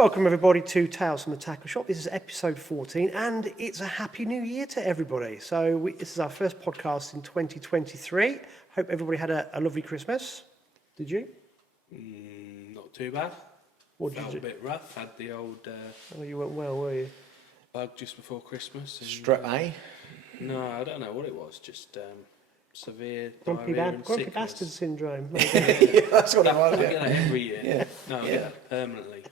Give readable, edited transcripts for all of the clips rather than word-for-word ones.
Welcome everybody to Tales from the Tackle Shop. This is episode 14 and it's a happy new year to everybody. So this is our first podcast in 2023. Hope everybody had a lovely Christmas. Did you? Not too bad. What did Felt you a bit rough. Had the old Oh, you went well, were you? bug just before Christmas. And, Strep A? No, I don't know what it was. Just severe Grumpy diarrhea and Bastard sickness. syndrome. Yeah, that's what it was. I get Yeah. that every year. Yeah. No, I get that permanently.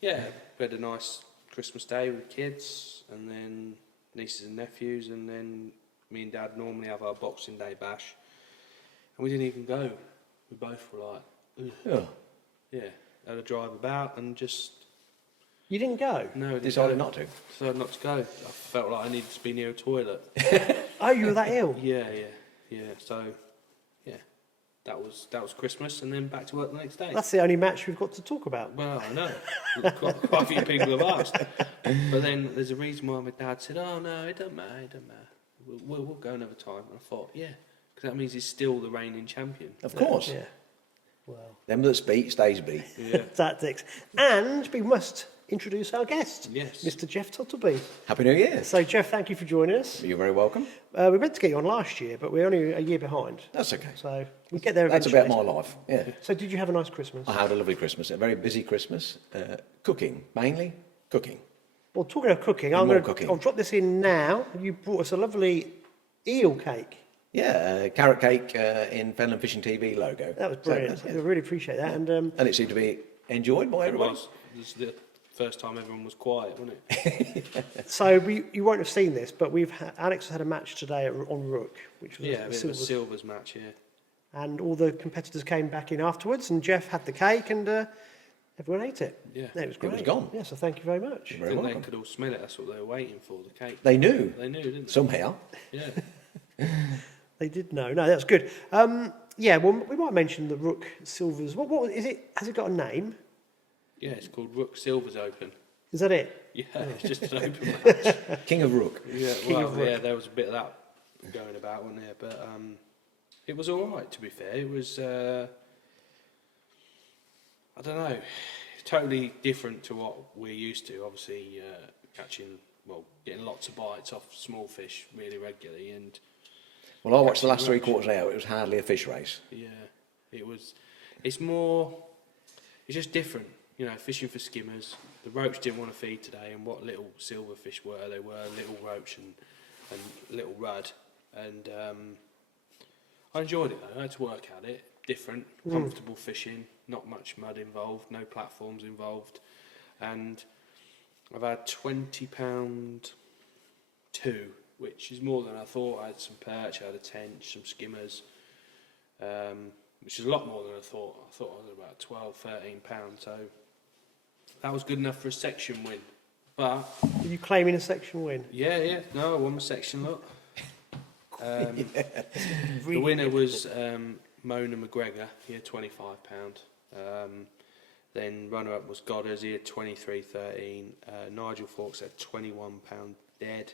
Yeah, we had a nice Christmas day with kids, and then nieces and nephews, and then me and Dad normally have our Boxing Day bash, and we didn't even go. We both were like, ugh. Oh. Yeah, had a drive about and just You didn't go? no. didn't Decided go. not to. Decided not to go. I felt like I needed to be near a toilet. Oh, you were that ill? Yeah. So, yeah, that was Christmas, and then back to work the next day. That's the only match we've got to talk about. Well, I know. Quite a few people have asked. But then there's a reason why my dad said, "Oh no, it don't matter. We'll go another time." And I thought, yeah, because that means he's still the reigning champion. Of course. Yeah. Well, Them that speak stays be. Yeah. tactics. And we must introduce our guest, Yes. Mr. Jeff Tutlebee. Happy New Year. So, Jeff, thank you for joining us. You're very welcome. We meant to get you on last year, but we're only a year behind. That's okay. So we'll get there That's eventually. about my life. Yeah. So did you have a nice Christmas? I had a lovely Christmas, a very busy Christmas. Cooking, mainly cooking. Well, talking of cooking, Cooking. I'll drop this in now. You brought us a lovely eel cake. Yeah, carrot cake in Fenland Fishing TV logo. That was So, brilliant. I really appreciate that. And and it seemed to be enjoyed by It everybody. was. This is the first time everyone was quiet, wasn't it? so you won't have seen this, but Alex had a match today on Rook, which was Yeah, it was a silver. Silvers match, yeah. And all the competitors came back in afterwards, and Jeff had the cake, and everyone ate it. Yeah. It was great. was gone. Yeah, so thank you very much. You're very Then they welcome. could all smell it. That's what they were waiting for, the cake. They knew, They knew, didn't they? somehow. Yeah. They did know. No, that was good. Yeah, well, we might mention the Rook Silvers. What is it? Has it got a name? Yeah, it's called Rook Silvers Open. Is that it? Yeah, it's just an open match. King of Rook. Yeah, King well, of Rook. yeah, there was a bit of that going about, wasn't there? But it was all right, to be fair. It was, I don't know, totally different to what we're used to. Obviously, getting lots of bites off small fish really regularly, and Well, I watched the last Catching 3 quarters out. It was hardly a fish race. yeah, it's just different. You know, fishing for skimmers. The roach didn't want to feed today, and what little silverfish were, they were little roach and little rudd. And I enjoyed it though. I had to work at it. Different, comfortable fishing, not much mud involved, no platforms involved. And I've had £20 2, which is more than I thought. I had some perch, I had a tench, some skimmers, which is a lot more than I thought. I thought I was about £12, £13, so that was good enough for a section win. But Are you claiming a section win? yeah, no, I won my section lot. The winner was Mona McGregor. He had £25. Then runner-up was Goddard. He had 23.13. Nigel Fawkes had £21 dead.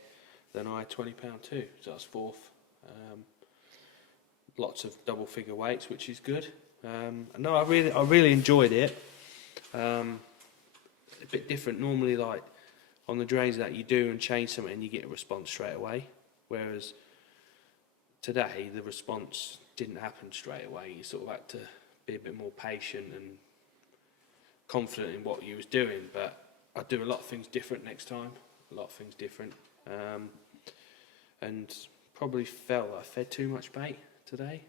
Then I had £20 too, so that's fourth. Lots of double figure weights, which is good. No, I really enjoyed it. A bit different. Normally, like on the drains that you do and change something, and you get a response straight away. Whereas today, the response didn't happen straight away. You sort of had to be a bit more patient and confident in what you was doing. But I'd do a lot of things different next time. And probably felt I fed too much bait today.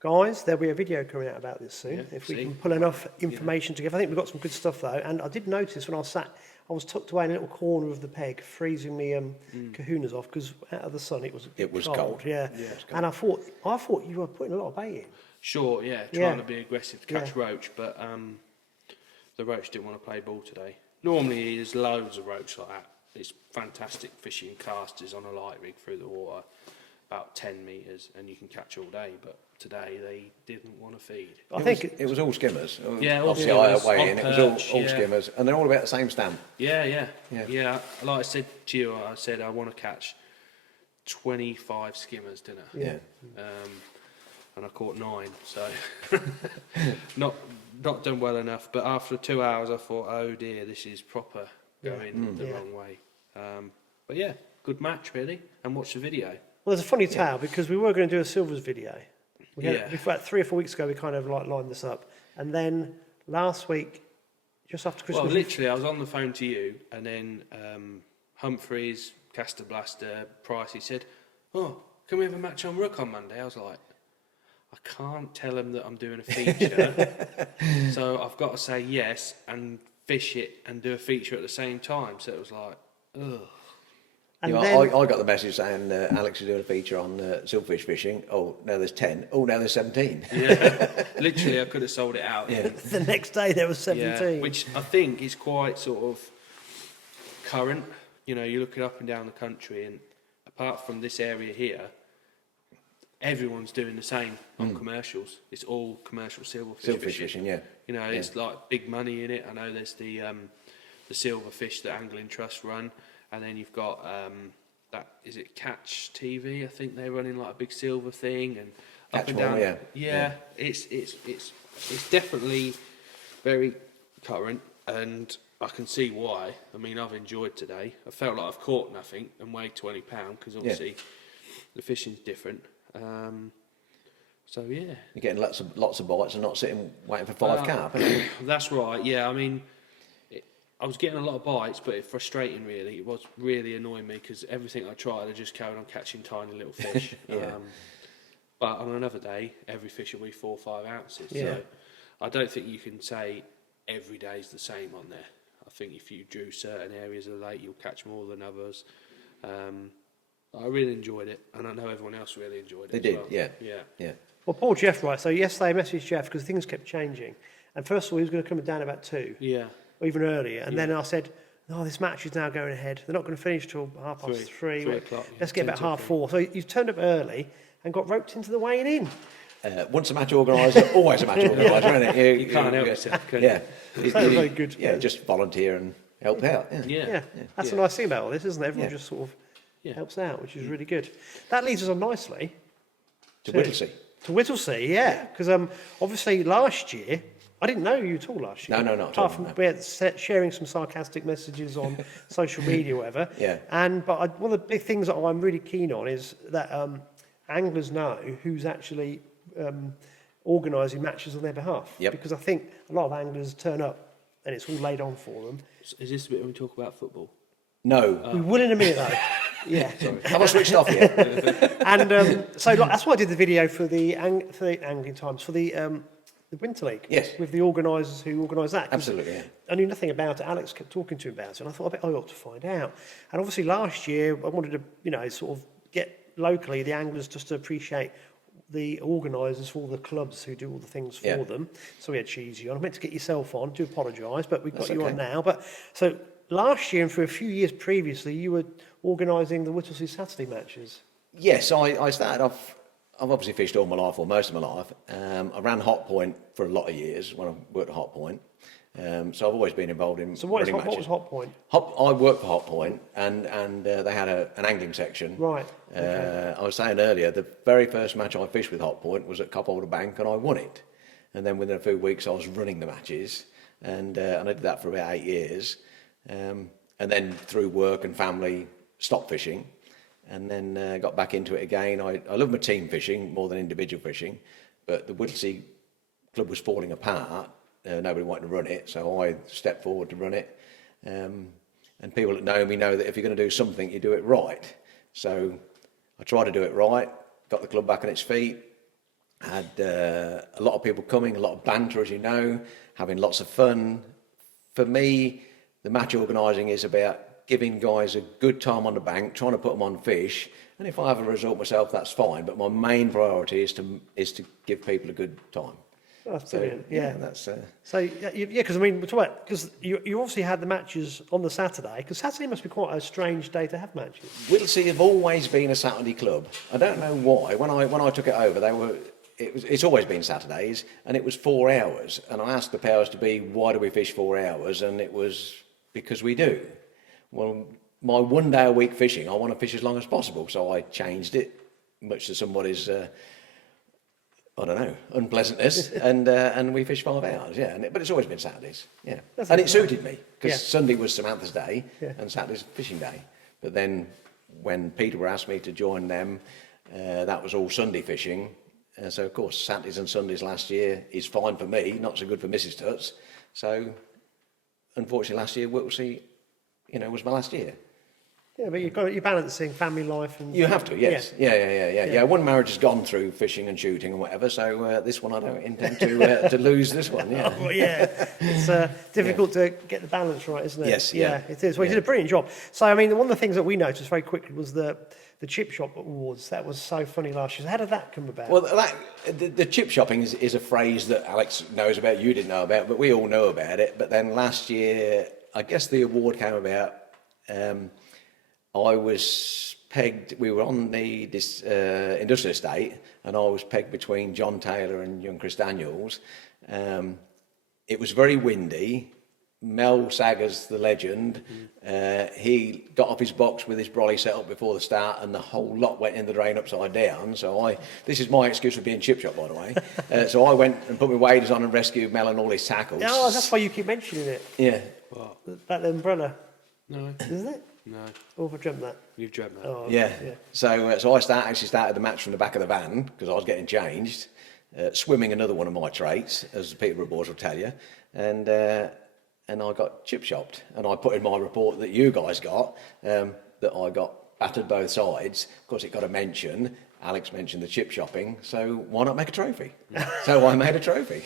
Guys, there'll be a video coming out about this soon. Yeah, if we see. can pull enough information together. I think we've got some good stuff though. And I did notice when I was tucked away in a little corner of the peg, freezing me kahunas off because out of the sun it was cold. Yeah. Yeah. And I thought you were putting a lot of bait in. Sure, yeah, Yeah. trying to be aggressive to catch roach, but the roach didn't want to play ball today. Normally there's loads of roach like that. It's fantastic fishing casters on a light rig through the water, about 10 metres, and you can catch all day, but today they didn't want to feed. I think it was all skimmers. Yeah, all Obviously, skimmers, I weigh in. It was all perch, yeah. skimmers, and they're all about the same stamp. Yeah. Yeah. Like I said to you, I said I want to catch 25 skimmers, didn't I? Yeah. and I caught 9. So not done well enough. But after 2 hours, I thought, oh dear, this is proper going the wrong way. But yeah, good match really, and watch the video. Well, there's a funny tale because we were going to do a silvers video. Yeah. 3 or 4 weeks ago, we kind of like lined this up, and then last week, just after Christmas. Well, literally, I was on the phone to you, and then Humphreys, Caster Blaster, Price, he said, "Oh, can we have a match on Rook on Monday?" I was like, I can't tell him that I'm doing a feature, so I've got to say yes and fish it and do a feature at the same time. So it was like, ugh. And You know, then, I got the message saying Alex is doing a feature on silverfish fishing. Oh, now there's 10. Oh, now there's 17. Yeah, literally, I could have sold it out. Yeah. the next day there was 17. Yeah, which I think is quite sort of current. You know, you look it up and down the country, and apart from this area here, everyone's doing the same on commercials. It's all commercial silverfish Fishing, yeah. You know, it's like big money in it. I know there's the silverfish that Angling Trust run, and then you've got that, is it Catch TV? I think they're running like a big silver thing, and up Catch and One, down. yeah. It's definitely very current, and I can see why. I mean, I've enjoyed today. I felt like I've caught nothing and weighed 20 pounds because obviously the fishing's different. So yeah, You're getting lots of bites and not sitting waiting for 5 carp. Aren't you? that's right. Yeah, I mean, I was getting a lot of bites, but it's frustrating really. It was really annoying me because everything I tried, I just carried on catching tiny little fish. But on another day, every fish will be 4 or 5 ounces. Yeah. So I don't think you can say every day's the same on there. I think if you drew certain areas of the lake, you'll catch more than others. I really enjoyed it, and I know everyone else really enjoyed it. They as did, well. yeah. Well, Paul Jeff, right, so yesterday I messaged Jeff because things kept changing. And first of all, he was going to come down about 2, Yeah. or even earlier. And then I said, no, this match is now going ahead. They're not going to finish till 3:30. 3 o'clock. Let's get 10 about till 4:30. So you've turned up early and got roped into the weighing in. Once a match organiser, always a match organiser, isn't it? You can't help yourself, can you? Yeah. Sounds very good. Yeah, just volunteer and help out. Yeah. Yeah, that's a nice thing about all this, isn't it? Everyone just sort of helps out, which is really good. That leads us on nicely To Whittlesey. to Whittlesey, yeah. Because obviously last year, I didn't know you at all last year. No, not at Apart all, from no. we had sharing some sarcastic messages on social media, or whatever. Yeah. But one of the big things that I'm really keen on is that anglers know who's actually organising matches on their behalf. Yep. Because I think a lot of anglers turn up and it's all laid on for them. Is this the bit when we talk about football? No. We will in a minute though. Yeah. Have I switched off yet? And so that's why I did the video for the Angling Times, for the Winter League. Yes. With the organisers who organised that. 'Cause Absolutely, yeah. I knew nothing about it. Alex kept talking to him about it, and I thought, I bet I ought to find out. And obviously last year, I wanted to, sort of get locally the anglers just to appreciate the organisers for all the clubs who do all the things for them. So we had Cheesy on. I meant to get yourself on, do apologise, but we've got you on now. But so last year and for a few years previously, you were organising the Whittlesey Saturday matches. Yes, I started off. I've obviously fished all my life, or most of my life. I ran Hotpoint for a lot of years when I worked at Hotpoint. So I've always been involved in So what was running matches. Hotpoint? I worked for Hotpoint, and they had an angling section. Right. I was saying earlier, the very first match I fished with Hotpoint was at Copholder Bank, and I won it. And then within a few weeks, I was running the matches, and I did that for about 8 years. And then through work and family, stopped fishing, and then got back into it again. I love my team fishing more than individual fishing, but the Whittlesey club was falling apart. Nobody wanted to run it, so I stepped forward to run it. And people that know me know that if you're going to do something, you do it right. So I tried to do it right, got the club back on its feet, had a lot of people coming, a lot of banter, as you know, having lots of fun. For me, the match organising is about giving guys a good time on the bank, trying to put them on fish, and if I have a result myself, that's fine. But my main priority is to give people a good time. Oh, that's brilliant. Yeah. That's So because I mean, because you obviously had the matches on the Saturday. Because Saturday must be quite a strange day to have matches. Whittlesey have always been a Saturday club. I don't know why. When I took it over, it's always been Saturdays, and it was 4 hours. And I asked the powers to be, why do we fish 4 hours? And it was because we do. Well, my 1 day a week fishing, I want to fish as long as possible, so I changed it, much to somebody's I don't know, unpleasantness, and we fished 5 hours, yeah. But it's always been Saturdays, yeah. That's And okay. it suited me, because Yeah. Sunday was Samantha's day, Yeah. and Saturday's fishing day. But then when Peterborough asked me to join them, that was all Sunday fishing. So, of course, Saturdays and Sundays last year is fine for me, not so good for Mrs. Tuts. So, unfortunately, last year, Whittlesey, was my last year. Yeah, but you're balancing family life and... You have to, yes. Yeah. One marriage has gone through fishing and shooting and whatever, so this one I don't intend to lose this one, yeah. Well, yeah, it's difficult to get the balance right, isn't it? Yes, yeah. It is. Well, you did a brilliant job. So, I mean, one of the things that we noticed very quickly was the chip shop awards. That was so funny last year. So how did that come about? Well, the chip shopping is a phrase that Alex knows about, you didn't know about, but we all know about it. But then last year, I guess the award came about, I was pegged, we were on this industrial estate, and I was pegged between John Taylor and young Chris Daniels. It was very windy. Mel Saggers, the legend, he got off his box with his brolly set up before the start, and the whole lot went in the drain upside down. So this is my excuse for being chip shop, by the way. So I went and put my waders on and rescued Mel and all his tackles. Oh, that's why you keep mentioning it. Yeah. What? That umbrella, No. isn't it? No. Or have I dreamt that? You've dreamt that. Oh, Yeah. So I actually started the match from the back of the van because I was getting changed. Swimming, another one of my traits, as the Peterborough boys will tell you, and I got chip shopped. And I put in my report that you guys got that I got battered both sides. Of course, it got a mention. Alex mentioned the chip shopping, so why not make a trophy? So I made a trophy.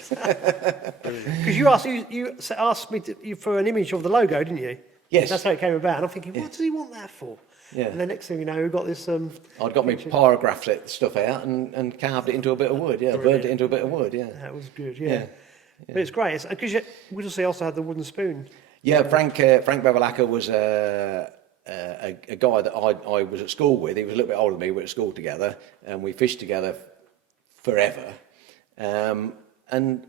Because you asked me for an image of the logo, didn't you? Yes. That's how it came about. And I'm thinking, what does he want that for? Yeah. And the next thing you know, we've got this... I'd got my pyrograph set stuff out and carved it into a bit of wood, yeah. Burnt it into a bit of wood, yeah. That was good, yeah. But it's great. Because Whittlesey also had the wooden spoon. Yeah, Frank Bevilacca was a guy that I was at school with. He was a little bit older than me. We were at school together, and we fished together forever. And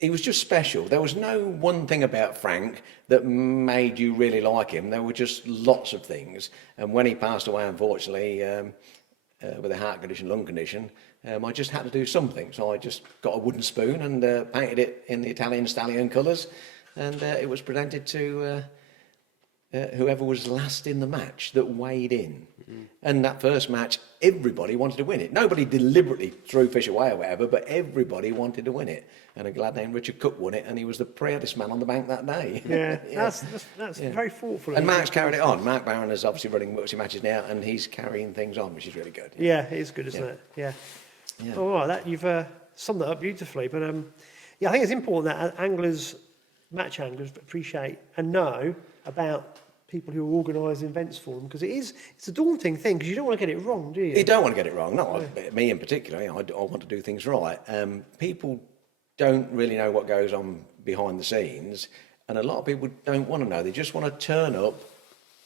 he was just special. There was no one thing about Frank that made you really like him. There were just lots of things. And when he passed away, unfortunately, with a heart condition, lung condition, I just had to do something. So I just got a wooden spoon and painted it in the Italian stallion colours, and it was presented to whoever was last in the match that weighed in. And that first match, everybody wanted to win it. Nobody deliberately threw fish away or whatever, but everybody wanted to win it. And a lad named Richard Cook won it, and he was the proudest man on the bank that day. Yeah, that's very thoughtful. And Mark's carried it on. Mark Barron is obviously running Whittlesey matches now, and he's carrying things on, which is really good. Yeah, it is good, isn't it? Yeah. Oh, well, you've summed that up beautifully. But I think it's important that match anglers appreciate and know about people who are organising events for them, because it's a daunting thing, because you don't want to get it wrong, do you? You don't want to get it wrong. No, me in particular, I want to do things right. People don't really know what goes on behind the scenes, and a lot of people don't want to know. They just want to turn up,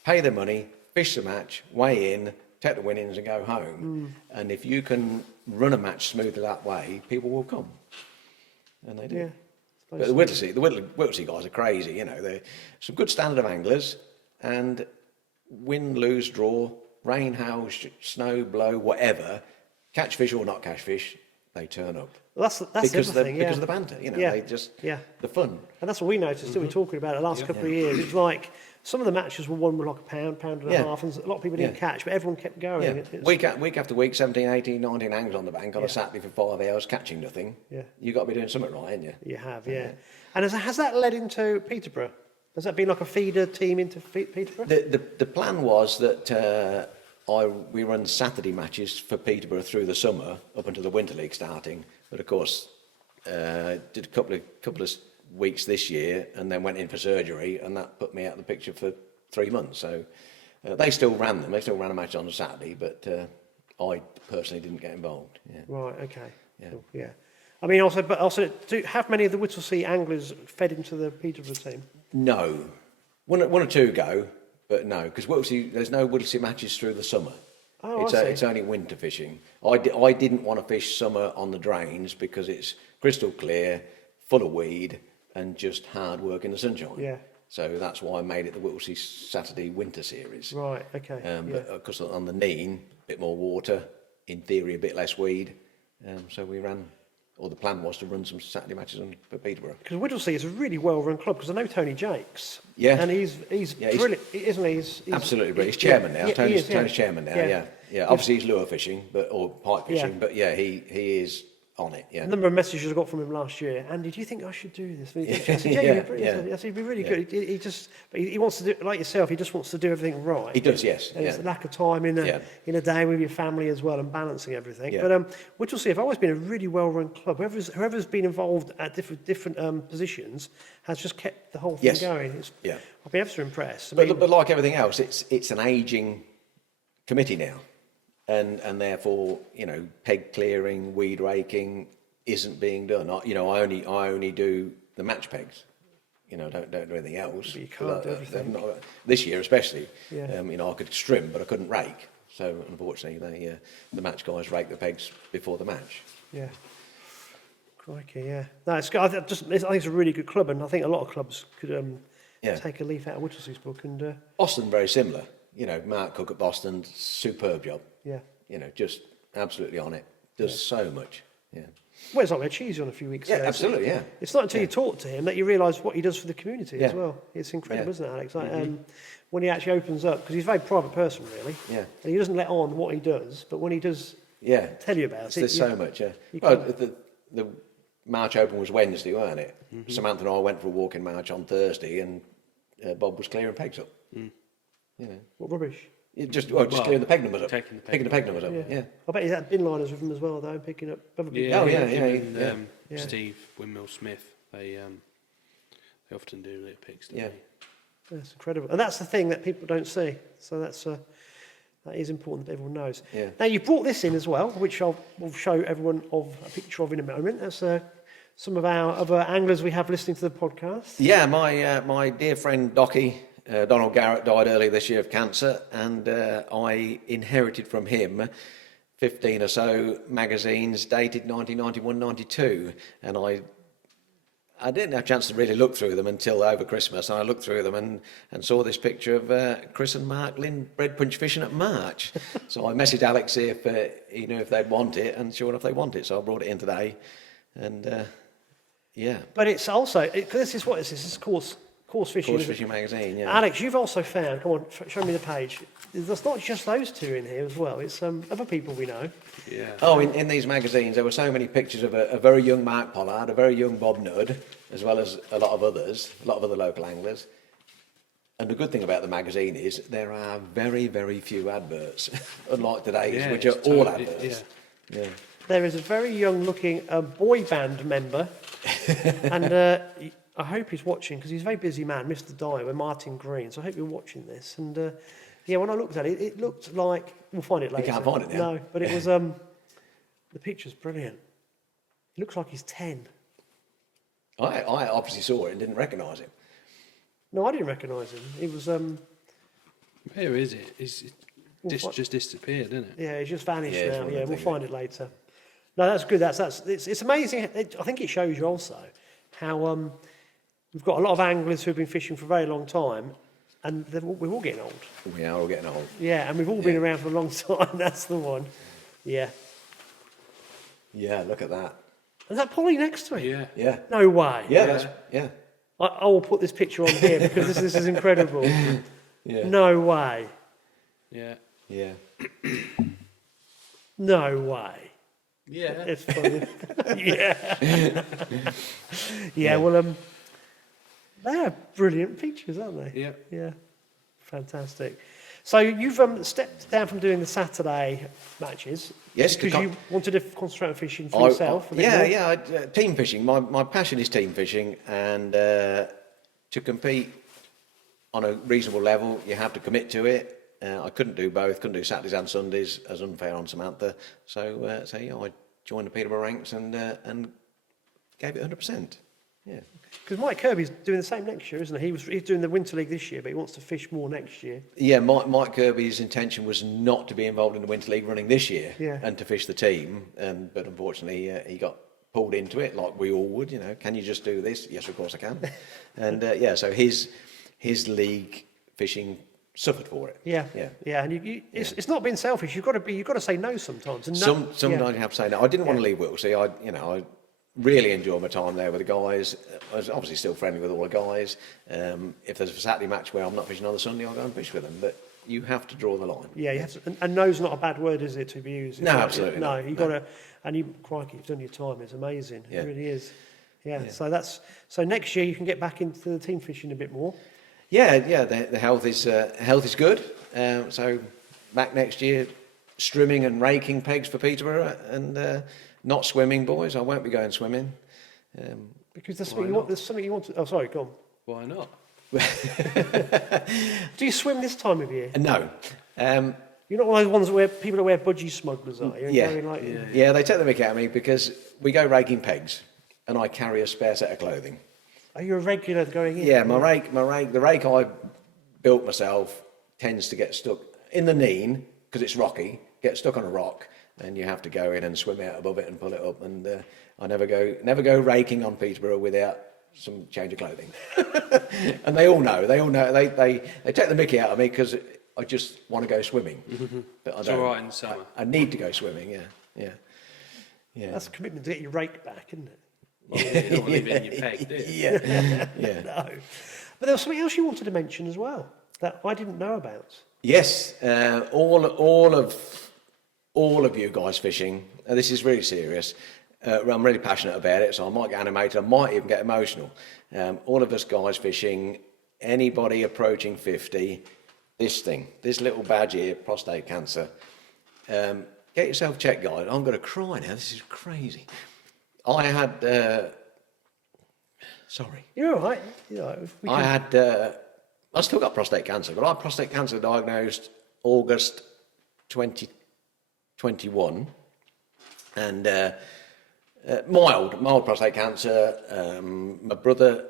pay their money, fish the match, weigh in, take the winnings and go home. And if you can run a match smoothly that way, people will come. And they do. Yeah. But the Whittlesey guys are crazy, They're some good standard of anglers, and win, lose, draw, rain, hail, snow, blow, whatever, catch fish or not catch fish, they turn up. Well, that's because everything, because of the banter, they just, the fun. And that's what we noticed, too, we're talking about it the last couple of years. It's like some of the matches were won with like a pound and a half, and a lot of people didn't catch, but everyone kept going. Yeah. Week after week, 17, 18, 19 angles on the bank on a Saturday for 5 hours, catching nothing. Yeah. You've got to be doing something right, haven't you? You have, yeah. And has that led into Peterborough? Has that been like a feeder team into Peterborough? The plan was that we run Saturday matches for Peterborough through the summer up until the Winter League starting. But of course, did a couple of weeks this year and then went in for surgery, and that put me out of the picture for 3 months. So they still ran them. They still ran a match on a Saturday, but I personally didn't get involved. Yeah. Right. Okay. Yeah. Cool, yeah. I mean, also, have many of the Whittlesey anglers fed into the Peterborough team? No, one or two go, but no, because there's no Whittlesey matches through the summer. Oh, It's only winter fishing. I didn't want to fish summer on the drains because it's crystal clear, full of weed, and just hard work in the sunshine. Yeah. So that's why I made it the Whittlesey Saturday Winter Series. Right. Okay. But of course, on the Nene, a bit more water, in theory a bit less weed, So we ran, or the plan was to run some Saturday matches at Peterborough. Because Whittlesey is a really well-run club, because I know Tony Jakes. Yeah. And he's brilliant, isn't he? He's Absolutely, but he's chairman now. Tony's chairman now. Yeah. Yeah. Obviously, he's lure fishing, or pike fishing, Yeah. but yeah, he is on it. Yeah. A number of messages I got from him last year. Andy, do you think I should do this? I said, yeah, he'd be really good. He just, but he wants to do, like yourself, he just wants to do everything right. He does, yes. And it's the lack of time in a day with your family as well and balancing everything. Yeah. But Whittlesey have always been a really well-run club. Whoever's been involved at different positions has just kept the whole thing going. I've been ever so impressed. But like everything else, it's an ageing committee now. And therefore, peg clearing, weed raking isn't being done. I only do the match pegs. Don't do anything else. But you can't do everything. This year especially. Yeah. I could strim, but I couldn't rake. So unfortunately, the match guys rake the pegs before the match. Yeah. Crikey, yeah. No, it's good. I think it's a really good club, and I think a lot of clubs could take a leaf out of Whittlesey's book and. Boston very similar. Mark Cook at Boston, superb job. Yeah. Just absolutely on it. Does so much. Yeah. Well, it's like we had Cheesy on a few weeks ago. Yeah, absolutely, yeah. It's not until you talk to him that you realise what he does for the community as well. It's incredible, isn't it, Alex? Like, when he actually opens up, because he's a very private person, really. Yeah. And he doesn't let on what he does, but when he does tell you about it... There's so much, yeah. Well, the March Open was Wednesday, weren't it? Samantha and I went for a walk in March on Thursday, and Bob was clearing pegs up. What rubbish. Just clearing the peg numbers up. Picking the peg numbers up, yeah. I bet he's had bin liners with him as well, though, picking up other people. And Steve Windmill Smith, they often do little picks. Yeah. That's incredible. And that's the thing that people don't see. So that is important that everyone knows. Yeah. Now, you brought this in as well, which we'll show everyone a picture of in a moment. That's some of our other anglers we have listening to the podcast. Yeah, my dear friend Docky, Donald Garrett, died earlier this year of cancer, and I inherited from him 15 or so magazines dated 1991, 92, and I didn't have a chance to really look through them until over Christmas, and I looked through them and saw this picture of Chris and Mark Lynn bread punch fishing at March. So I messaged Alex if he knew if they'd want it, and sure enough they want it, so I brought it in today, and yeah. But it's also, this is Course Fishing. Course Fishing magazine, yeah. Alex, you've also found, come on, show me the page. There's not just those two in here as well. It's other people we know. Yeah. Oh, in these magazines, there were so many pictures of a very young Mark Pollard, a very young Bob Nudd, as well as a lot of other local anglers. And the good thing about the magazine is there are very, very few adverts, unlike today's, which are all adverts. Yeah. There is a very young-looking boy band member, and I hope he's watching, because he's a very busy man, Mr. Dyer, with Martin Green, so I hope you're watching this. And when I looked at it, it looked like... We'll find it later. You can't find it now. No, but it was... the picture's brilliant. He looks like he's 10. I obviously saw it and didn't recognise him. No, I didn't recognise him. He was... Where is it? Just disappeared, didn't it? Yeah, he's just vanished Yeah, now. Yeah, we'll find it later. No, that's good. It's amazing. I think it shows you also how... we've got a lot of anglers who've been fishing for a very long time, and we're all getting old. We are all getting old. Yeah, and we've all been around for a long time. That's the one. Yeah. Yeah, look at that. Is that Polly next to it? Yeah. Yeah. No way. Yeah. I will put this picture on here because this is incredible. Yeah. No way. Yeah. Yeah. No way. Yeah. It's funny. Yeah. Well, they are brilliant pictures, aren't they? Yeah. Yeah. Fantastic. So you've stepped down from doing the Saturday matches. Yes, because you wanted to concentrate on fishing for yourself. Team fishing. My passion is team fishing, and to compete on a reasonable level, you have to commit to it. I couldn't do both. Couldn't do Saturdays and Sundays, as unfair on Samantha. So I joined the Peterborough ranks and gave it 100%. Yeah. Because Mike Kirby's doing the same next year, isn't he? He's doing the Winter League this year, but he wants to fish more next year. Yeah, Mike Kirby's intention was not to be involved in the Winter League running this year and to fish the team, but unfortunately he got pulled into it like we all would. Can you just do this? Yes, of course I can. And so his league fishing suffered for it. Yeah. And it's not being selfish. You've got to say no sometimes. And Sometimes you have to say no. I didn't want to leave Whittlesey. I really enjoyed my time there with the guys. I was obviously still friendly with all the guys. If there's a Saturday match where I'm not fishing on the Sunday, I'll go and fish with them. But you have to draw the line. Yeah, you have to, and no's not a bad word, is it, to be used? No, absolutely no. not. You've got to, and crikey, you've done your time. It's amazing. Yeah. It really is. Yeah. So next year you can get back into the team fishing a bit more. Yeah. The health is good. So back next year, strimming and raking pegs for Peterborough, and not swimming, boys. I won't be going swimming. Because there's something you want. There's something you want to. Oh, sorry, go on. Why not? Do you swim this time of year? No. You're not one of those ones where people that wear budgie smugglers, are you? Yeah, they take the mick out of me because we go raking pegs, and I carry a spare set of clothing. Are you a regular going in? Yeah, the rake I built myself tends to get stuck in the Nene because it's rocky. Get stuck on a rock, and you have to go in and swim out above it and pull it up. And I never go raking on Peterborough without some change of clothing. And they all know. They take the mickey out of me because I just want to go swimming. But It's all right in the summer. I need to go swimming. Yeah. That's a commitment to get your rake back, isn't it? Well, you don't want to leave it in your peg, do you? Yeah. No. But there was something else you wanted to mention as well that I didn't know about. Yes, all of you guys fishing. This is really serious. I'm really passionate about it, so I might get animated. I might even get emotional. All of us guys fishing, anybody approaching 50, this little badge here, prostate cancer. Get yourself checked, guys. I'm going to cry now. This is crazy. I had. Sorry. You're all right. I still got prostate cancer, but I had prostate cancer diagnosed August 2021, and mild prostate cancer. My brother,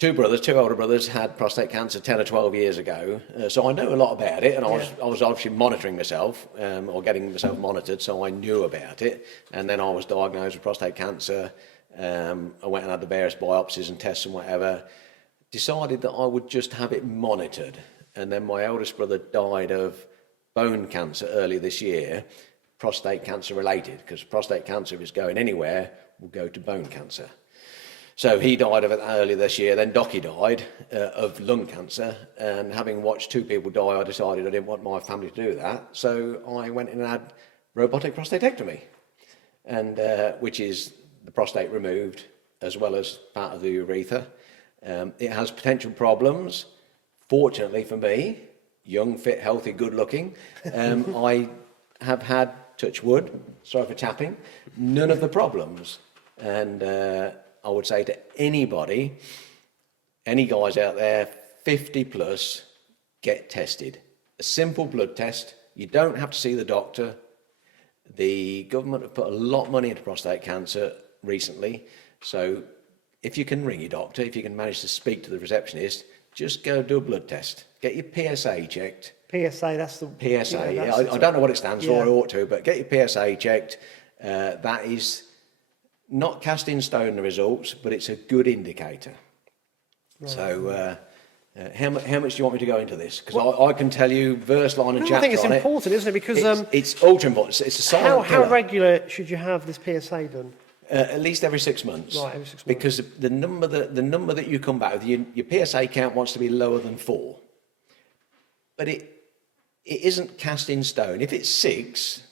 two older brothers, had prostate cancer 10 or 12 years ago, so I know a lot about it, and I was obviously monitoring myself, or getting myself monitored, so I knew about it, and then I was diagnosed with prostate cancer. I went and had the various biopsies and tests and whatever. Decided that I would just have it monitored, and then my eldest brother died of bone cancer earlier this year, prostate cancer related, because prostate cancer, if it's going anywhere, will go to bone cancer. So he died of it earlier this year. Then Docky died of lung cancer, and having watched two people die, I decided I didn't want my family to do that, so I went in and had robotic prostatectomy, and which is the prostate removed as well as part of the urethra. It has potential problems. Fortunately for me, young, fit, healthy, good looking, I have had, touch wood, sorry for tapping, none of the problems. And I would say to anybody, any guys out there, 50 plus, get tested. A simple blood test. You don't have to see the doctor. The government have put a lot of money into prostate cancer recently. So if you can ring your doctor, if you can manage to speak to the receptionist, just go do a blood test. Get your PSA checked. PSA, that's the... PSA, yeah, I don't know what it stands for, I ought to, but get your PSA checked. That is not cast in stone, the results, but it's a good indicator. Right. So how much do you want me to go into this? Because I can tell you verse, line and chapter on it. I think it's important, isn't it? Because it's ultra important. It's a silent how regular should you have this PSA done? At least every 6 months. Right, every 6 months. Because the number that you come back with, your PSA count wants to be lower than 4. But it isn't cast in stone. If it's 6,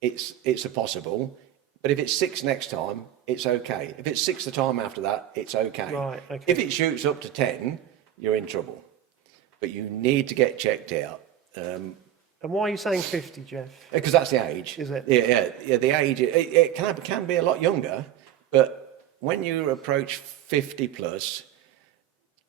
it's a possible. But if it's 6 next time, it's okay. If it's 6 the time after that, it's okay. Right, okay. If it shoots up to 10, you're in trouble. But you need to get checked out. And why are you saying 50, Jeff? Because that's the age. Is it? Yeah. The age. It can be a lot younger, but when you approach 50 plus,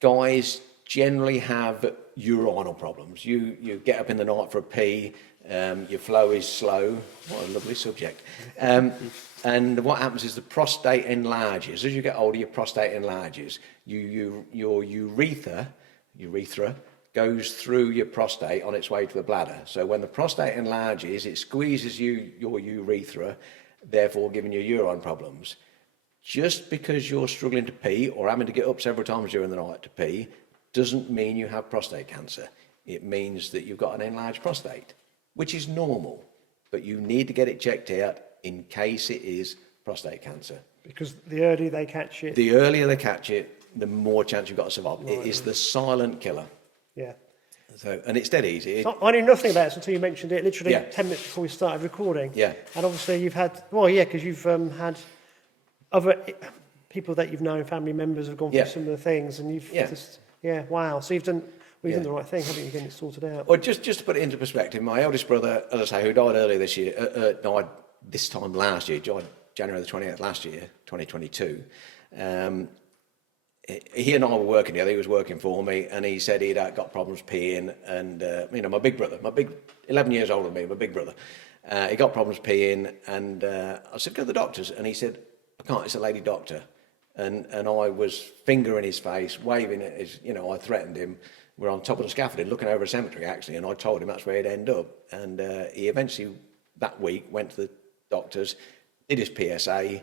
guys generally have urinal problems. You get up in the night for a pee. Your flow is slow. What a lovely subject. And what happens is the prostate enlarges. As you get older, your prostate enlarges. Your urethra goes through your prostate on its way to the bladder. So when the prostate enlarges, it squeezes your urethra, therefore giving you urine problems. Just because you're struggling to pee or having to get up several times during the night to pee doesn't mean you have prostate cancer. it means that you've got an enlarged prostate, which is normal, but you need to get it checked out in case it is prostate cancer. Because the earlier they catch it. The earlier they catch it, the more chance you've got to survive. It is the silent killer. Yeah. So, and it's dead easy. So I knew nothing about this until you mentioned it, literally Yeah. 10 minutes before we started recording. Yeah. And obviously you've had, because you've had other people that you've known, family members have gone through Yeah. similar things, and you've Yeah. wow. So you've done Yeah. the right thing, haven't you, getting it sorted out? Well, just to put it into perspective, my eldest brother, as I say, who died earlier this year, died this time last year, died January the 28th last year, 2022. He and I were working together. He was working for me, and he said he'd got problems peeing. And my big brother, 11 years older than me, my big brother, he got problems peeing. And I said, go to the doctors. And he said, I can't. It's a lady doctor. And I was fingering his face, waving at his. I threatened him. We're on top of the scaffolding, looking over a cemetery actually, and I told him that's where he'd end up. And he eventually that week went to the doctors, did his PSA.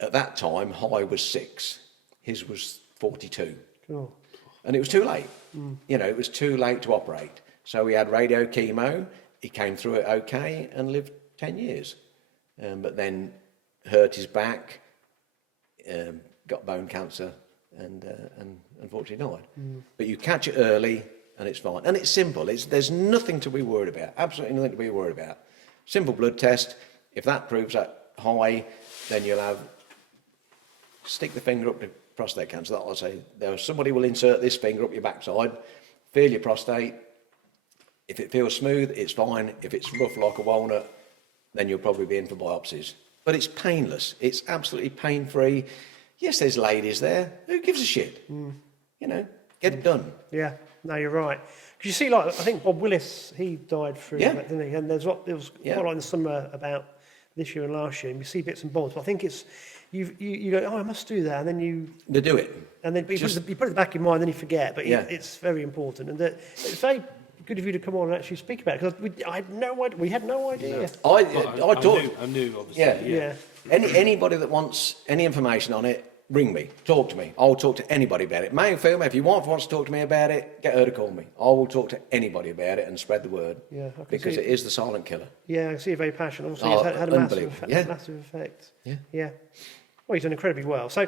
At that time, high was 6. His was 42. Cool. And it was too late. It was too late to operate. So he had radio chemo. He came through it okay and lived 10 years. But then hurt his back, got bone cancer, and unfortunately died. But you catch it early and it's fine. And it's simple. There's nothing to be worried about. Absolutely nothing to be worried about. Simple blood test. If that proves that high, then you'll stick the finger up to prostate cancer. That I'll say, somebody will insert this finger up your backside, feel your prostate. If it feels smooth, it's fine. If it's rough like a walnut, then you'll probably be in for biopsies. But it's painless. It's absolutely pain-free. Yes, there's ladies there. Who gives a shit? Get it done. Yeah, no, you're right. Because you see, I think Bob Willis, he died through that, didn't he? And there was quite a lot in the summer about this year and last year, and you see bits and bobs. But I think it's, you go, I must do that, and then They do it. and then you put it in the back of your mind, and then you forget. But it's very important, and it's very good of you to come on and actually speak about it, because I had no idea. We had no idea. I knew, obviously. Yeah. Anybody that wants any information on it, ring me, talk to me. I'll talk to anybody about it. Male and female, if you wants to talk to me about it, get her to call me. I will talk to anybody about it and spread the word. Yeah, I can because see it is the silent killer. Yeah, I see you're very passionate. Obviously, it's had a massive effect. Yeah. Well, you've done incredibly well. So,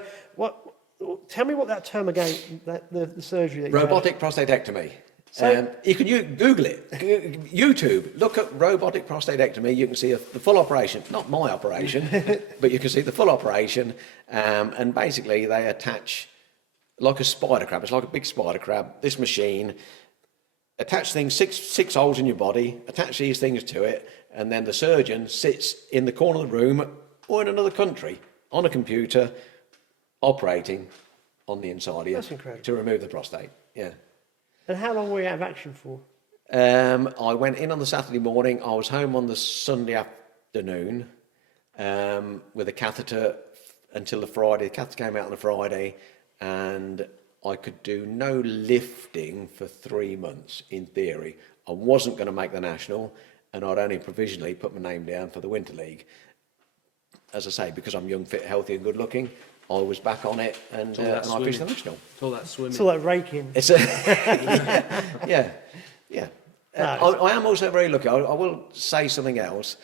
tell me what that term again, the surgery that you Robotic prostatectomy. So- You can Google it. YouTube. Look at robotic prostatectomy. You can see the full operation. Not my operation, but you can see the full operation. And basically, they attach like a spider crab. It's like a big spider crab. This machine attach things six holes in your body. Attach these things to it, and then the surgeon sits in the corner of the room or in another country on a computer, operating on the inside of you. That's incredible. To remove the prostate. Yeah. And how long were you out of action for? I went in on the Saturday morning. I was home on the Sunday afternoon with a catheter until the Friday. The catheter came out on the Friday, and I could do no lifting for 3 months in theory. I wasn't going to make the national, and I'd only provisionally put my name down for the Winter League. As I say, because I'm young, fit, healthy, and good looking, I was back on it, and I fished the national. It's all that swimming. It's all that raking. It's yeah. I am also very lucky. I will say something else.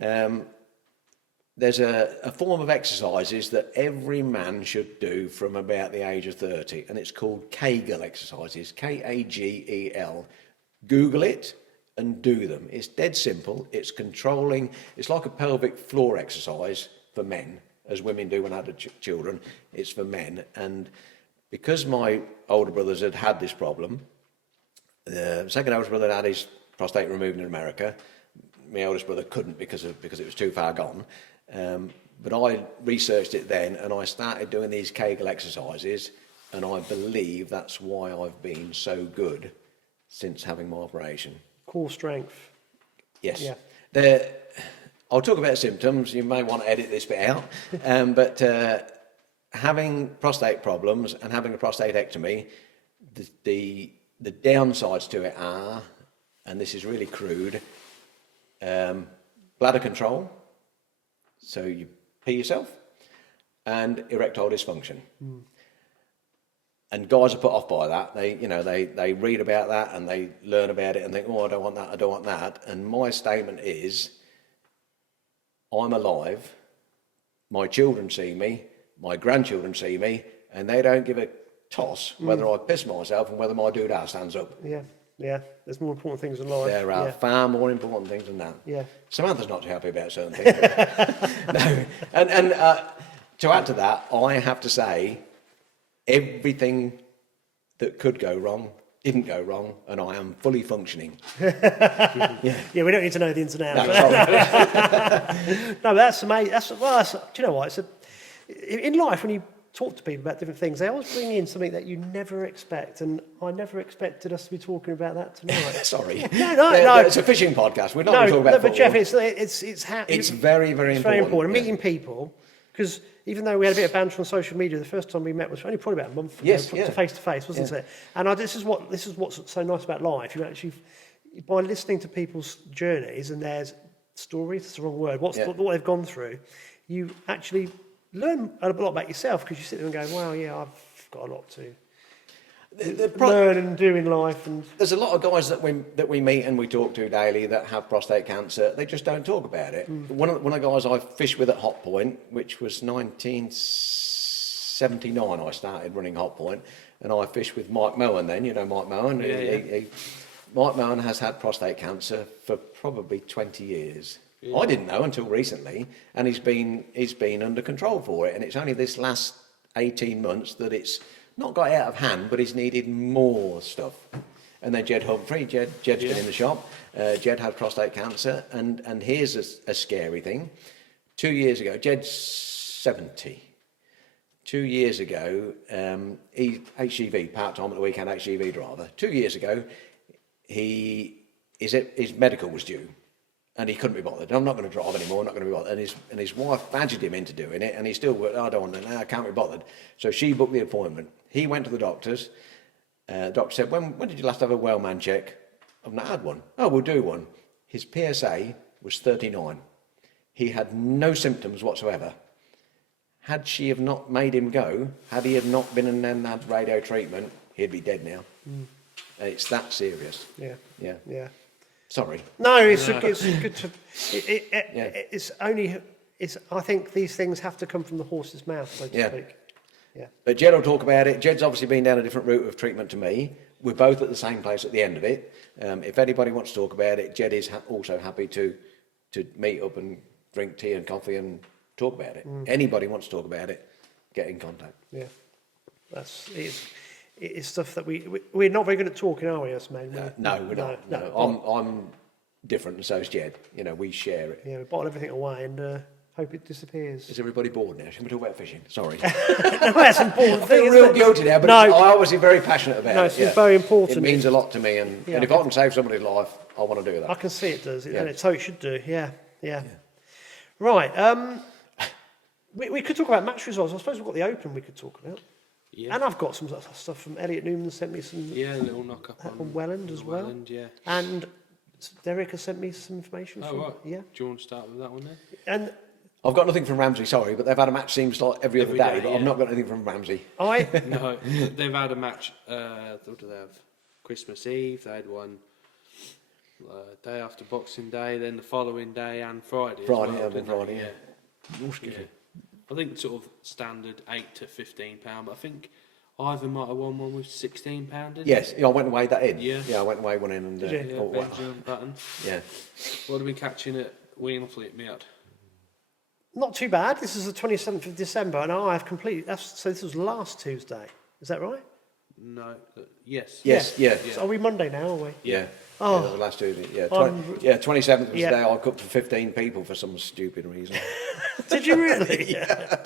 There's a form of exercises that every man should do from about the age of 30, and it's called Kegel exercises, Kagel. Google it and do them. It's dead simple. It's controlling. It's like a pelvic floor exercise for men, as women do when I had children. It's for men. And because my older brothers had this problem, the second oldest brother had his prostate removed in America. My eldest brother couldn't because it was too far gone. But I researched it then, and I started doing these Kegel exercises, and I believe that's why I've been so good since having my operation. Core strength. Yes. Yeah. I'll talk about symptoms. You may want to edit this bit out. But having prostate problems and having a prostatectomy, the downsides to it are, and this is really crude, bladder control, so you pee yourself, and erectile dysfunction. and guys are put off by that. They read about that and they learn about it and think, oh, I don't want that, I don't want that. And my statement is, I'm alive, my children see me, my grandchildren see me, and they don't give a toss whether I piss myself and whether my doodah stands up. Yeah, yeah. There's more important things in life. There are yeah. far more important things than that. Yeah. Samantha's not too happy about certain things. No. And to add to that, I have to say, everything that could go wrong didn't go wrong, and I am fully functioning. Yeah, we don't need to know the ins and outs. No, sorry. No, but that's amazing. Do you know what? In life, when you talk to people about different things, they always bring in something that you never expect, and I never expected us to be talking about that tonight. Sorry. No. It's a fishing podcast. We're not going to talk about football. But Jeff, it's very, very important. And meeting people, because even though we had a bit of banter on social media, the first time we met was only probably about a month ago, Yes, yeah. face to face, wasn't it? And this is what's so nice about life. You actually, by listening to people's journeys and their stories, that's the wrong word, what they've gone through, you actually learn a lot about yourself, because you sit there and go, wow, yeah, I've got a lot to learn and do in life. And there's a lot of guys that we meet and we talk to daily that have prostate cancer. They just don't talk about it. One of the guys I fished with at Hotpoint, which was 1979, I started running Hotpoint, and I fished with Mike Mohan then. You know Mike Mohan? Yeah. Mike Mohan has had prostate cancer for probably 20 years. Yeah. I didn't know until recently, and he's been under control for it, and it's only this last 18 months that it's not got out of hand, but he's needed more stuff. And then Jed Humphrey, Jed's been in the shop. Jed had prostate cancer, and here's a scary thing. 2 years ago, Jed's 70. 2 years ago, he HGV, part-time at the weekend HGV driver. 2 years ago, his medical was due. And he couldn't be bothered. I'm not going to drive anymore, not going to be bothered. And his wife badgered him into doing it, and he still went, I don't want to, I can't be bothered. So she booked the appointment. He went to the doctors. The doctor said, when did you last have a well-man check? I've not had one. Oh, we'll do one. His PSA was 39. He had no symptoms whatsoever. Had she have not made him go, had he have not been and then had radio treatment, he'd be dead now. And it's that serious. Yeah. Sorry. No, it's good to. I think these things have to come from the horse's mouth, so to speak. Yeah. But Jed will talk about it. Jed's obviously been down a different route of treatment to me. We're both at the same place at the end of it. If anybody wants to talk about it, Jed is also happy to meet up and drink tea and coffee and talk about it. Anybody wants to talk about it, get in contact. Yeah, it's stuff that we're not very good at talking, are we, us men? No, we're not. No. I'm different, and so is Jed. You know, we share it. Yeah, we bottle everything away and hope it disappears. Is everybody bored now? Should we talk about fishing? Sorry. No, that's an important thing. I feel real guilty now, but I'm obviously very passionate about it. No, it's very important. It means a lot to me, and if I can save somebody's life, I want to do that. I can see it does, and it's how it should do. Yeah. Right. We could talk about match results. I suppose we've got the Open we could talk about. Yeah. And I've got some stuff from Elliot Newman sent me some. Yeah, a little knock up on Welland as well. Welland, yeah. And Derek has sent me some information. Right. Yeah. Do you want to start with that one then? And I've got nothing from Ramsey, sorry, but they've had a match seems like every other day, but I've not got anything from Ramsey. No, they've had a match. What do they have? Christmas Eve. They had one day after Boxing Day, then the following day and Friday. Friday, Yeah. I think sort of standard £8 to £15, but I think Ivan might have won one with £16. Yes, I went away that in. Yeah, I went away one in and. Benjamin Button. Yeah. What are we catching at Wheelfleet Mead? not too bad. This is the 27th of December, and I've completed. So this was last Tuesday. Is that right? No. Yes. Yes. Yeah. So are we Monday now? Are we? Yeah. Oh. Yeah, last Tuesday. Yeah. 27th was the day I cooked for 15 people for some stupid reason. Did you really? Yeah.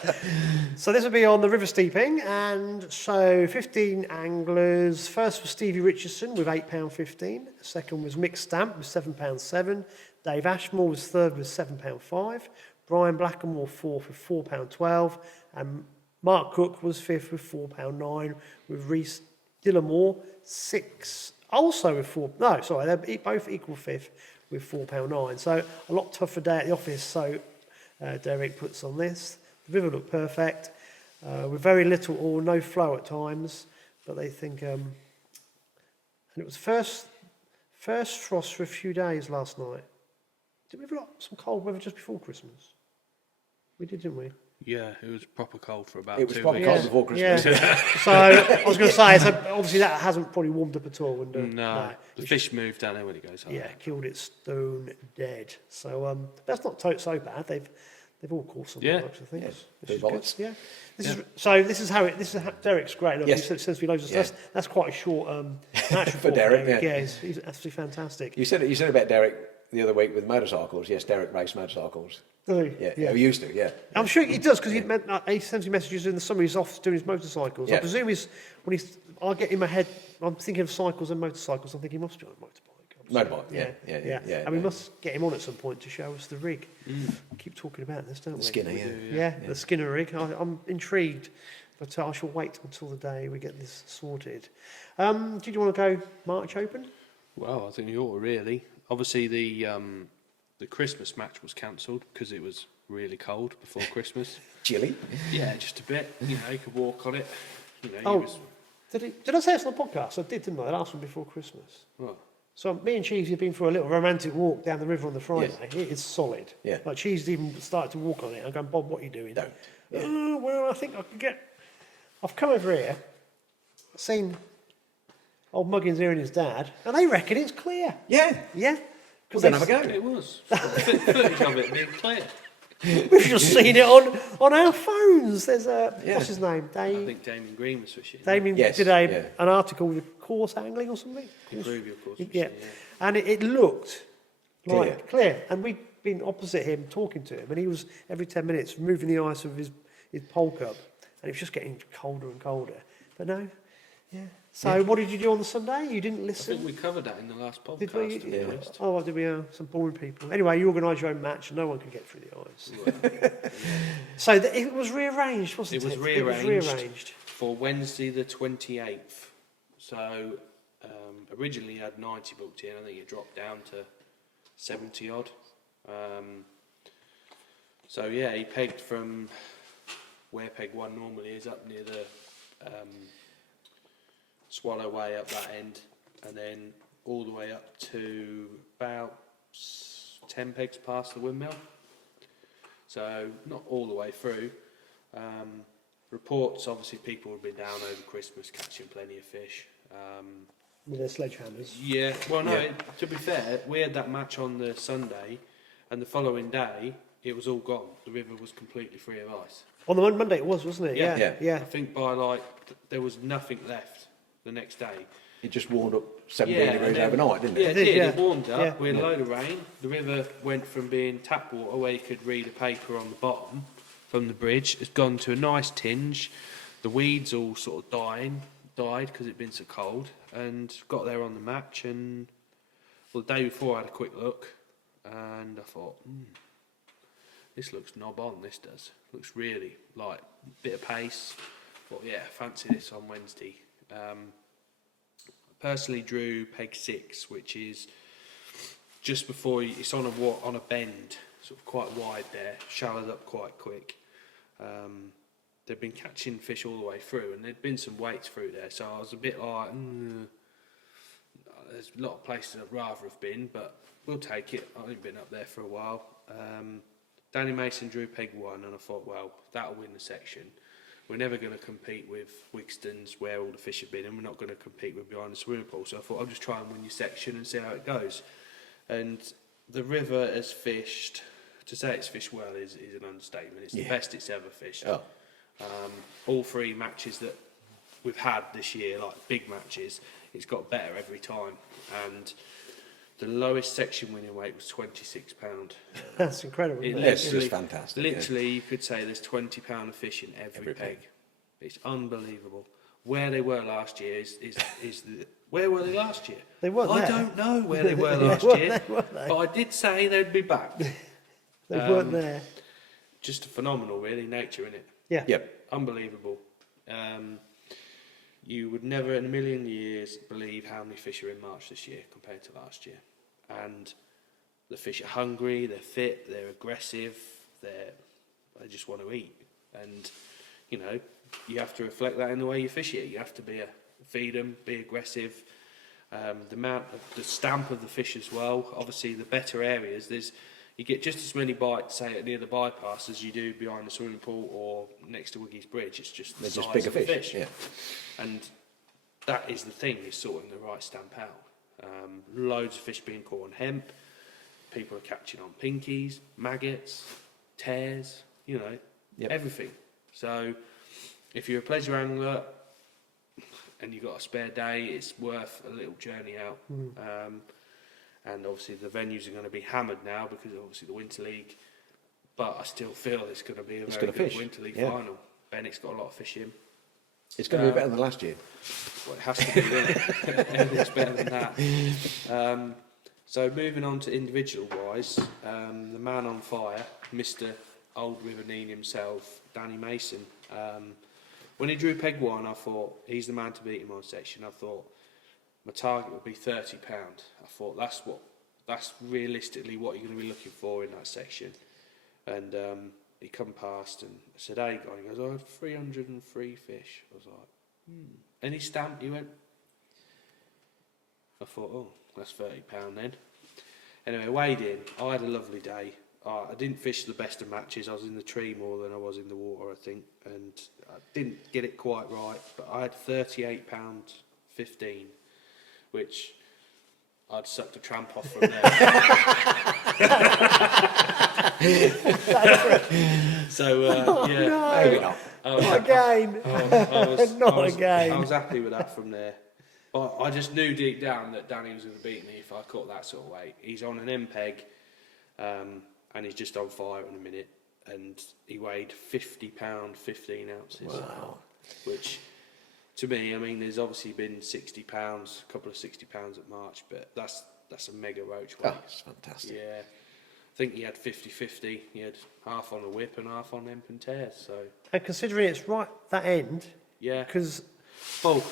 So this will be on the river steeping, and so 15 anglers. First was Stevie Richardson with £8.15. Second was Mick Stamp with £7.7. Dave Ashmore was third with £7.5. Brian Blackamore fourth with £4.12, and Mark Cook was fifth with £4.9. With Reece Dillamore sixth, also with £4. No, sorry, they're both equal fifth with £4.9. So a lot tougher day at the office. So Derek puts on this. The river looked perfect, with very little or no flow at times. but they think, and it was first frost for a few days last night. Did we have some cold weather just before Christmas? We did, didn't we? Yeah, it was proper cold for about It was 2 proper weeks. cold before Christmas. Yeah. So I was going to say, so obviously that hasn't probably warmed up at all. And, No, the fish moves down there when it goes home. yeah, killed it stone dead. So that's not so bad. They've all caught some types of things. Yeah, Which two is good. bites. Yeah. This is how Derek's great. Look, Yes. he sends me loads of stuff. That's quite a short match For report, Derek, yeah. he's absolutely fantastic. You said about Derek the other week with motorcycles. Yes, Derek raced motorcycles. Does he? Yeah, he used to. Yeah, I'm sure he does because he sends me messages in the summer. He's off doing his motorcycles. I Yeah. presume I get in my head. I'm thinking of cycles and motorcycles. I'm thinking he must be on a motorbike. motorbike. Yeah. And we must get him on at some point to show us the rig. We keep talking about this, don't we? The Skinner, yeah. Yeah, the Skinner rig. I'm intrigued, but I shall wait until the day we get this sorted. Did you want to go March Open? Well, I think you ought to really. Obviously, the Christmas match was cancelled because it was really cold before Christmas. Chilly. Yeah, just a bit. You could walk on it. Did I say this on the podcast? I did, didn't I? The last one before Christmas. Well, So me and Cheesy have been for a little romantic walk down the river on the Friday. Yes. It is solid. Yeah. Like Cheesy even started to walk on it. I'm going, Bob, what are you doing? Don't. Oh, well, I think I can get... I've come over here, seen old Muggins here and his dad, and they reckon it's clear. Yeah. Yeah? Well, then have a go. it was. Footage of it being clear. We've just seen it on our phones. There's what's his name? I think Damien Green was fishing. Damien Yes, did yeah. an article with Course Angling or something. Improve your course. Yeah, and it looked Clear. clear. And we'd been opposite him, talking to him, and he was every 10 minutes removing the ice with his pole cup, and it was just getting colder and colder. But no, yeah. So what did you do on the Sunday? You didn't I listen? think we covered that in the last podcast. Did we? to be honest. Oh, did we? Some boring people. Anyway, you organised your own match, and no one could get through the ice. So it was rearranged, wasn't it? It was rearranged for Wednesday the 28th. So originally you had 90 booked in. I think it dropped down to 70 odd. So yeah, he pegged from where peg 1 normally is, up near the Swallow Way up that end, and then all the way up to about 10 pegs past the windmill. So not all the way through. Reports, obviously people have been down over Christmas catching plenty of fish. With their sledgehammers. Yeah, well no, Yeah. to be fair, we had that match on the Sunday, and the following day it was all gone. The river was completely free of ice. On the Monday it was, wasn't it? Yeah. Yeah. I think by there was nothing left the next day. It just warmed up 17 degrees and then- overnight, didn't Yeah, it? it did. yeah. It warmed up. Yeah. We had a load of rain. The river went from being tap water, where you could read a paper on the bottom from the bridge. It's gone to a nice tinge. The weeds all sort of died because it'd been so cold, and got there on the match. And well, the day before I had a quick look, and I thought, this looks knob on. This does. Looks really like a bit of pace. Thought, yeah, fancy this on Wednesday. Personally drew peg 6, which is just before it's on a bend, sort of quite wide there, shallowed up quite quick. They've been catching fish all the way through, and there'd been some weights through there, so I was a bit like, there's a lot of places I'd rather have been, but we'll take it. I've only been up there for a while. Danny Mason drew peg 1, and I thought, well, that'll win the section. We're never going to compete with Wigston's, where all the fish have been, and we're not going to compete with behind the swimming pool. So I thought I'll just try and win your section and see how it goes. And the river has fished, to say it's fished well is an understatement. It's the best it's ever fished. Oh. All 3 matches that we've had this year, like big matches, it's got better every time. And the lowest section winning weight was £26. That's incredible. Isn't it? Yes, it's fantastic. Literally, you could say there's £20 of fish in every peg. It's unbelievable. Where they were last year where were they last year? They weren't I there. don't know where they were last weren't year, they, weren't they? but I did say they'd be back. They weren't there. Just phenomenal, really, nature in it. Yeah. Yep. Unbelievable. You would never in a million years believe how many fish are in March this year compared to last year. And the fish are hungry, they're fit, they're aggressive, they just want to eat. And, you have to reflect that in the way you fish it. You have to be a feed them, be aggressive. The stamp of the fish as well. Obviously, the better areas, you get just as many bites, say near the bypass, as you do behind the swimming pool or next to Wiggy's Bridge. It's just the size bigger of the fish. fish. Yeah. And that is the thing, is sorting the right stamp out. Loads of fish being caught on hemp. People are catching on pinkies, maggots, tears, everything. So if you're a pleasure angler and you've got a spare day, it's worth a little journey out. And obviously the venues are going to be hammered now because obviously the Winter League, but I still feel it's going to be a very good Winter League final. Bennett's got a lot of fish in. It's going to be better than last year. Well, it has to be, doesn't it? Everything's better than that. So moving on to individual-wise, the man on fire, Mr. Old River Nene himself, Danny Mason. When he drew peg one, I thought, he's the man to beat him on section. I thought, my target would be £30. I thought, that's realistically what you're going to be looking for in that section. And he come past and said, "Hey, guy," he goes, "I had 303 fish." I was like, Any stamp? He went, I thought, oh, that's £30 then. Anyway, weighed in. I had a lovely day. I didn't fish the best of matches. I was in the tree more than I was in the water, I think, and I didn't get it quite right, but I had £38.15, which I'd sucked a tramp off from there. So, yeah. No, Maybe not. not again. Not again. I was happy with that from there. But I just knew deep down that Danny was going to beat me if I caught that sort of weight. He's on an MPEG, and he's just on fire in a minute. And he weighed £50, 15 ounces. Wow. Which, to me, I mean, there's obviously been £60, a couple of £60 at March, but that's a mega roach weight. Oh, it's fantastic. Yeah. I think he had 50-50. He had half on the whip and half on hemp and tears. So. And considering it's right that end, Yeah. because Well,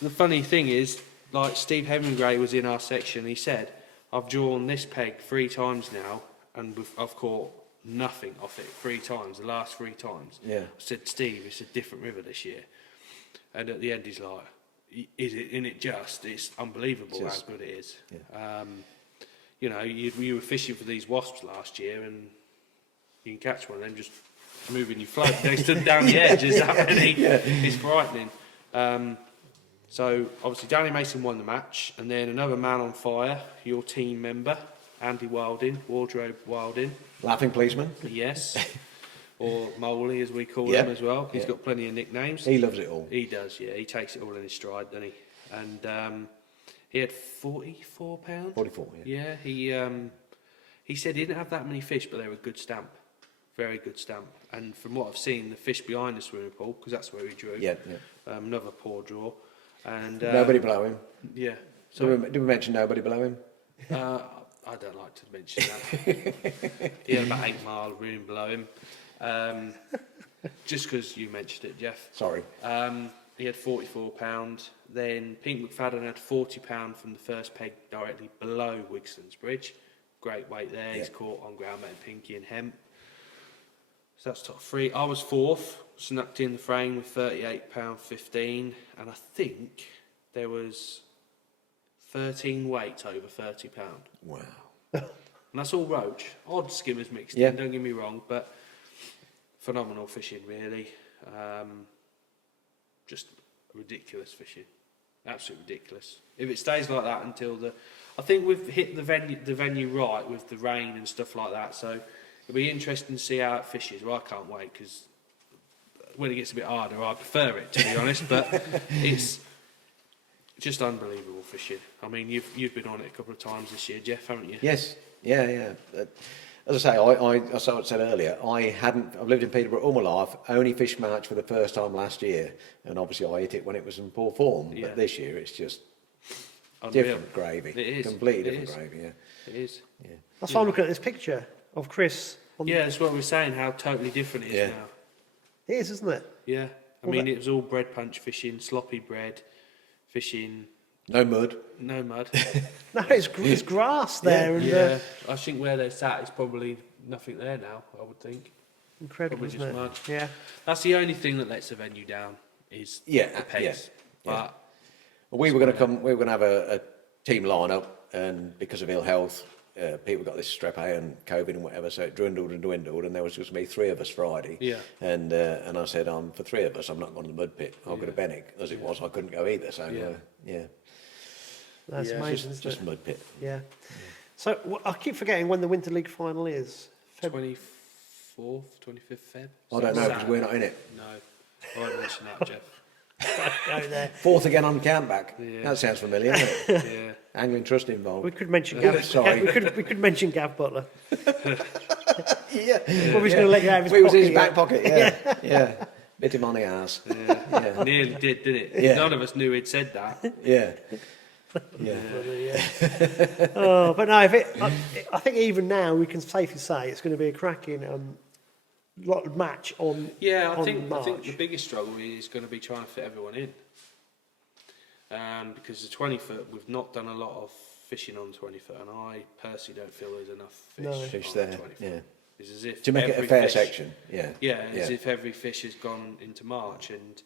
the funny thing is, like Steve Hemingway was in our section, he said, "I've drawn this peg 3 times now, and I've caught nothing off it 3 times, the last 3 times." Yeah. I said, "Steve, it's a different river this year." And at the end he's like, "Is it in it just? It's unbelievable how good it is." Yeah. You were fishing for these wasps last year, and you can catch one of them just moving your float. They stood down the edge, is that many? It's frightening. So obviously Danny Mason won the match, and then another man on fire, your team member, Andy Wilding, Wardrobe Wilding. Laughing policeman. Yes. Or Moley, as we call him as well. He's got plenty of nicknames. He loves it all. He does, yeah. He takes it all in his stride, doesn't he? And he had £44. 44, yeah. Yeah, he said he didn't have that many fish, but they were a good stamp. Very good stamp. And from what I've seen, the fish behind the swimming pool, because that's where he drew. Yeah. Another poor draw. And Nobody below him. Yeah. Did we mention nobody below him? I don't like to mention that. He had about 8 mile room below him. Just because you mentioned it, Jeff. Sorry. He had £44. Then Pete McFadden had £40 from the first peg directly below Wigston's Bridge. Great weight there. Yeah. He's caught on ground bait, pinky and hemp. So that's top 3. I was 4th, snuck in the frame with £38.15, and I think there was 13 weights over £30. Wow. And that's all roach. Odd skimmers mixed Yeah. in, don't get me wrong, but phenomenal fishing, really. Just ridiculous fishing. Absolutely ridiculous. If it stays like that until I think we've hit the venue right with the rain and stuff like that, so it'll be interesting to see how it fishes. Well, I can't wait, because when it gets a bit harder, I prefer it, to be honest, but it's just unbelievable fishing. I mean, you've been on it a couple of times this year, Jeff, haven't you? Yes. Yeah. As I say, I said earlier, I've lived in Peterborough all my life, only fished March for the first time last year, and obviously I hit it when it was in poor form, Yeah. but this year it's just Unreal. different gravy. It is. Completely It different is. gravy, yeah. It is. Yeah. that's why I'm looking at this picture of Chris. Yeah, that's what we're saying, how totally different it is Yeah. now. It is, isn't it? Yeah. I Well, mean, it was all bread punch fishing, sloppy bread fishing, No mud. no mud. No, it's grass there, and Yeah, I think where they're sat is probably nothing there now, I would think. incredible, Probably isn't just it? mud. Yeah. That's the only thing that lets the venue down is Yeah, the pegs. yeah, But Well, we were going to come. We were going to have a team lineup, and because of ill health, people got this strep A and COVID and whatever, so it dwindled, and there was just me 3 of us Friday. Yeah. And I said, for 3 of us, I'm not going to the mud pit. I'll go to Benwick. As it was, I couldn't go either. So yeah, That's Yeah, amazing, just isn't it? mud pit. Yeah. So I keep forgetting when the Winter League final is. 24th, 25th Feb. I don't know because we're not in it. No, I won't mention that, Jeff. Go there. 4th again on countback. Yeah. That sounds familiar, doesn't it? Yeah. Angling Trust involved. We could mention Oh, Gav. sorry. We could mention Gav Butler. Yeah. Well, we're just going to let you out of his We was pocket. in his back pocket, yeah. Bit him on the arse. Yeah. Nearly did, didn't it? Yeah. None of us knew he'd said that. Yeah. Oh, but no, I think even now we can safely say it's going to be a cracking match on. Yeah, I on think March. the biggest struggle is going to be trying to fit everyone in. Because the 20 foot, we've not done a lot of fishing on 20 foot, and I personally don't feel there's enough fish, No. Fish on there, 20 foot. yeah. It's as if To make it a every fair fish- section, yeah. Yeah, as if every fish has gone into March, and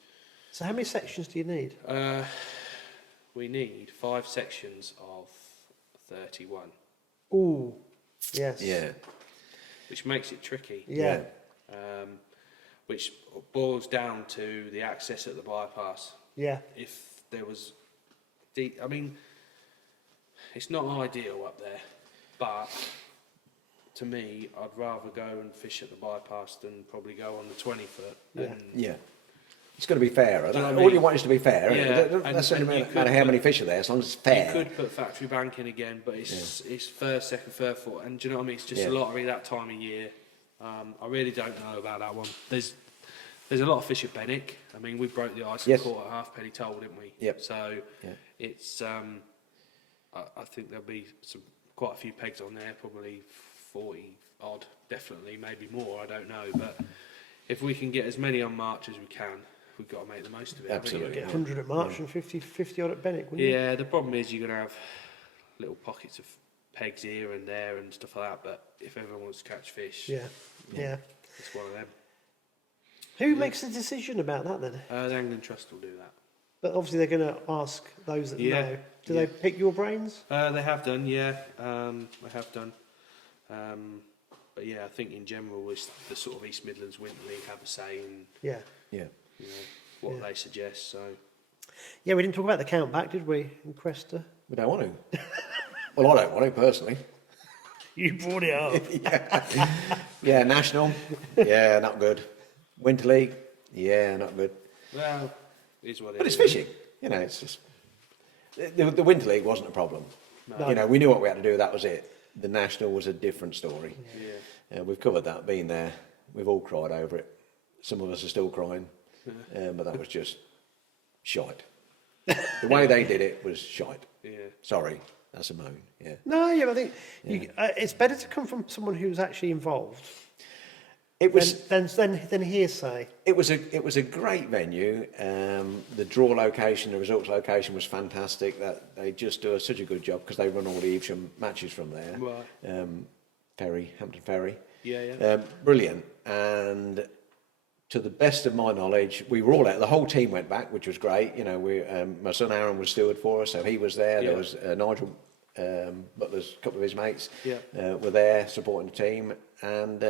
So how many sections do you need? we need 5 sections of 31, Ooh, yes. Yeah. which makes it tricky. Yeah. Which boils down to the access at the bypass. Yeah. If there was deep, I mean, it's not ideal up there, but to me, I'd rather go and fish at the bypass than probably go on the 20 foot. Yeah. And Yeah. It's got to be fair. Do you know what I All mean? you want is to be fair. Yeah, It doesn't and necessarily you matter could how many put- fish are there, as long as it's fair. you could put factory bank in again, but it's first, second, third, fourth, and do you know what I mean? It's just Yeah. a lottery that time of year. I really don't know about that one. There's a lot of fish at Benwick. I mean, we broke the ice Yes. and caught a halfpenny toll, didn't we? Yep. So Yeah. it's I think there'll be quite a few pegs on there, probably 40 odd, definitely, maybe more. I don't know, but if we can get as many on March as we can, we've got to make the most of it. haven't you? Absolutely. Get 100 at March and 50 odd at Benwick, wouldn't you? Yeah, the problem is you're going to have little pockets of pegs here and there and stuff like that, but if everyone wants to catch fish, Yeah. Yeah. it's one of them. Who makes the decision about that then? The Angling Trust will do that. But obviously they're going to ask those that Yeah. know. Do Yeah. they pick your brains? They have done, yeah. They have done. But yeah, I think in general, it's the sort of East Midlands Winter League have a say in Yeah. Yeah. you know, what Yeah. they suggest. So Yeah, we didn't talk about the count back, did we, in Cresta? We don't want to. Well, I don't want to personally. You brought it up. Yeah, national. Yeah, not good. Winter League. Yeah, not good. well, it is what it But it's is. fishing. You know, it's just the Winter League wasn't a problem. No. You know, we knew what we had to do. That was it. The national was a different story. Yeah. We've covered that. Been there. We've all cried over it. Some of us are still crying, but that was just shite. The way they did it was shite. Yeah. Sorry, that's a moan. Yeah. No, yeah, but I think it's better to come from someone who's actually involved It was. than hearsay. It was a great venue. The draw location, the results location was fantastic. That they just do such a good job because they run all the Evesham matches from there. Right. Hampton Ferry. Yeah. Brilliant. And to the best of my knowledge, we were all out. The whole team went back, which was great. You know, my son Aaron was steward for us, so he was there. Yeah. There was Nigel Butler's a couple of his mates Yeah. were there supporting the team, and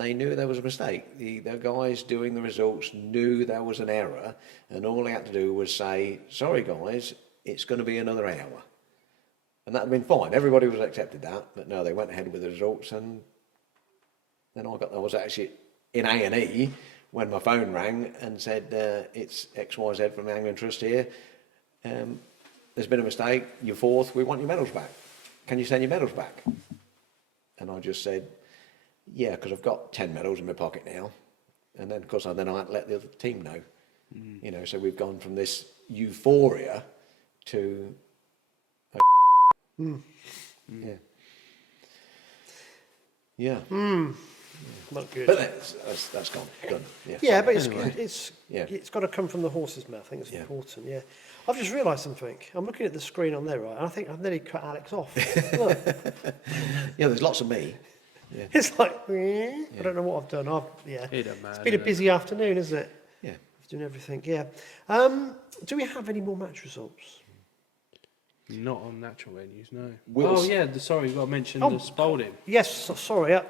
they knew there was a mistake. The guys doing the results knew there was an error, and all they had to do was say, "Sorry, guys, it's going to be another hour," and that had been fine. Everybody was accepted that, but no, they went ahead with the results, and then I was actually in A&E when my phone rang and said, "It's XYZ from the Angling Trust here. There's been a mistake. You're fourth. We want your medals back. Can you send your medals back?" And I just said, "Yeah, because I've got 10 medals in my pocket now." And then, of course, I had to let the other team know. You know, so we've gone from this euphoria to... Yeah. Yeah. Not good. But that's gone. Done. Yeah, Yeah, sorry. but it's Yeah. it's got to come from the horse's mouth. I think it's Yeah. important. Yeah, I've just realised something. I'm looking at the screen on there, right? And I think I've nearly cut Alex off. Look, Yeah, there's lots of me. it's like I don't know what I've done. It don't matter, It's been a does it? busy afternoon, isn't it? Yeah. Doing everything, yeah. Do we have any more match results? Not on natural venues, no. Wills- Oh yeah, sorry, you've got to mention Oh, the Spalding. Yes, sorry.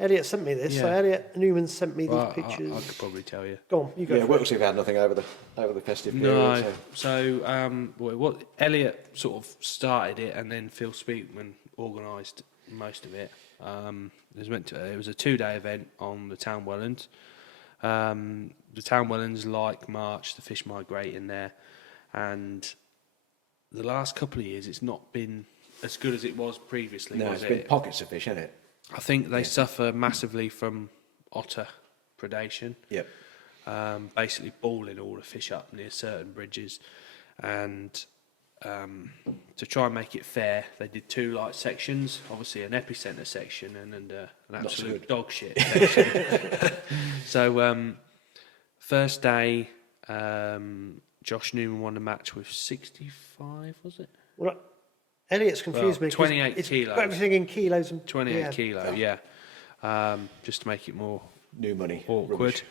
Elliot sent me this. So Yeah. Elliot Newman sent me Well, these pictures. I could probably tell you. Go on, you go. Yeah, for it. Whittlesey have had nothing over the festive period. No. So, what Elliot sort of started it, and then Phil Speakman organised most of it. It was a 2-day event on the Town Wellands. The Town Wellands, like March, the fish migrate in there, and the last couple of years it's not been as good as it was previously. No, was it's been pockets of fish, hasn't it? I think they suffer massively from otter predation. Yep. Basically balling all the fish up near certain bridges, and to try and make it fair, they did 2 like sections. Obviously, an epicenter section and an absolute dog shit section. So, first day, Josh Newman won the match with 65, was it? Well, Elliot's confused me. 'cause 28 it's kilos. got everything in kilos and 28 kilo, yeah. Just to make it more New money. awkward. Rubbish.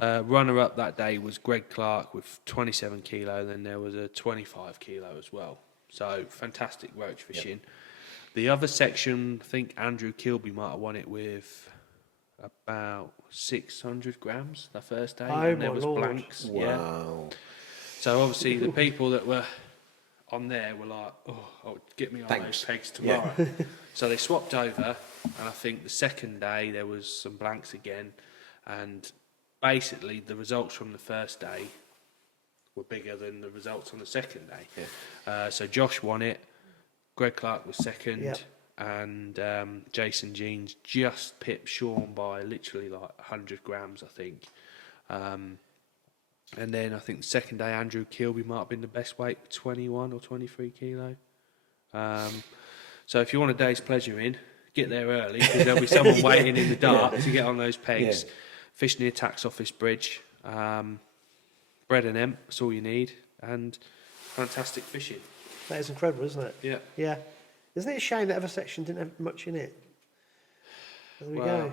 Runner-up that day was Greg Clark with 27 kilo. Then there was a 25 kilo as well. So fantastic roach fishing. The other section, I think Andrew Kilby might have won it with about 600 grams the first day. Oh, and there my was Lord. blanks. Yeah. Wow. So obviously the people that were on there were like, oh get me on Thanks. those pegs tomorrow. So they swapped over, and I think the second day there was some blanks again, and basically the results from the first day were bigger than the results on the second day. Yeah. So Josh won it, Greg Clark was second, Yep. and Jason Jeans just pipped Sean by literally like 100 grams, I think. And then I think the second day Andrew Kilby might have been the best weight, 21 or 23 kilo. So if you want a day's pleasure in, get there early, because there'll be someone waiting in the dark to get on those pegs. Yeah. Fish near Tax Office Bridge, bread and emp, that's all you need, and fantastic fishing. that is incredible, isn't it? Yeah. Yeah. Isn't it a shame that other section didn't have much in it? There we Well, go.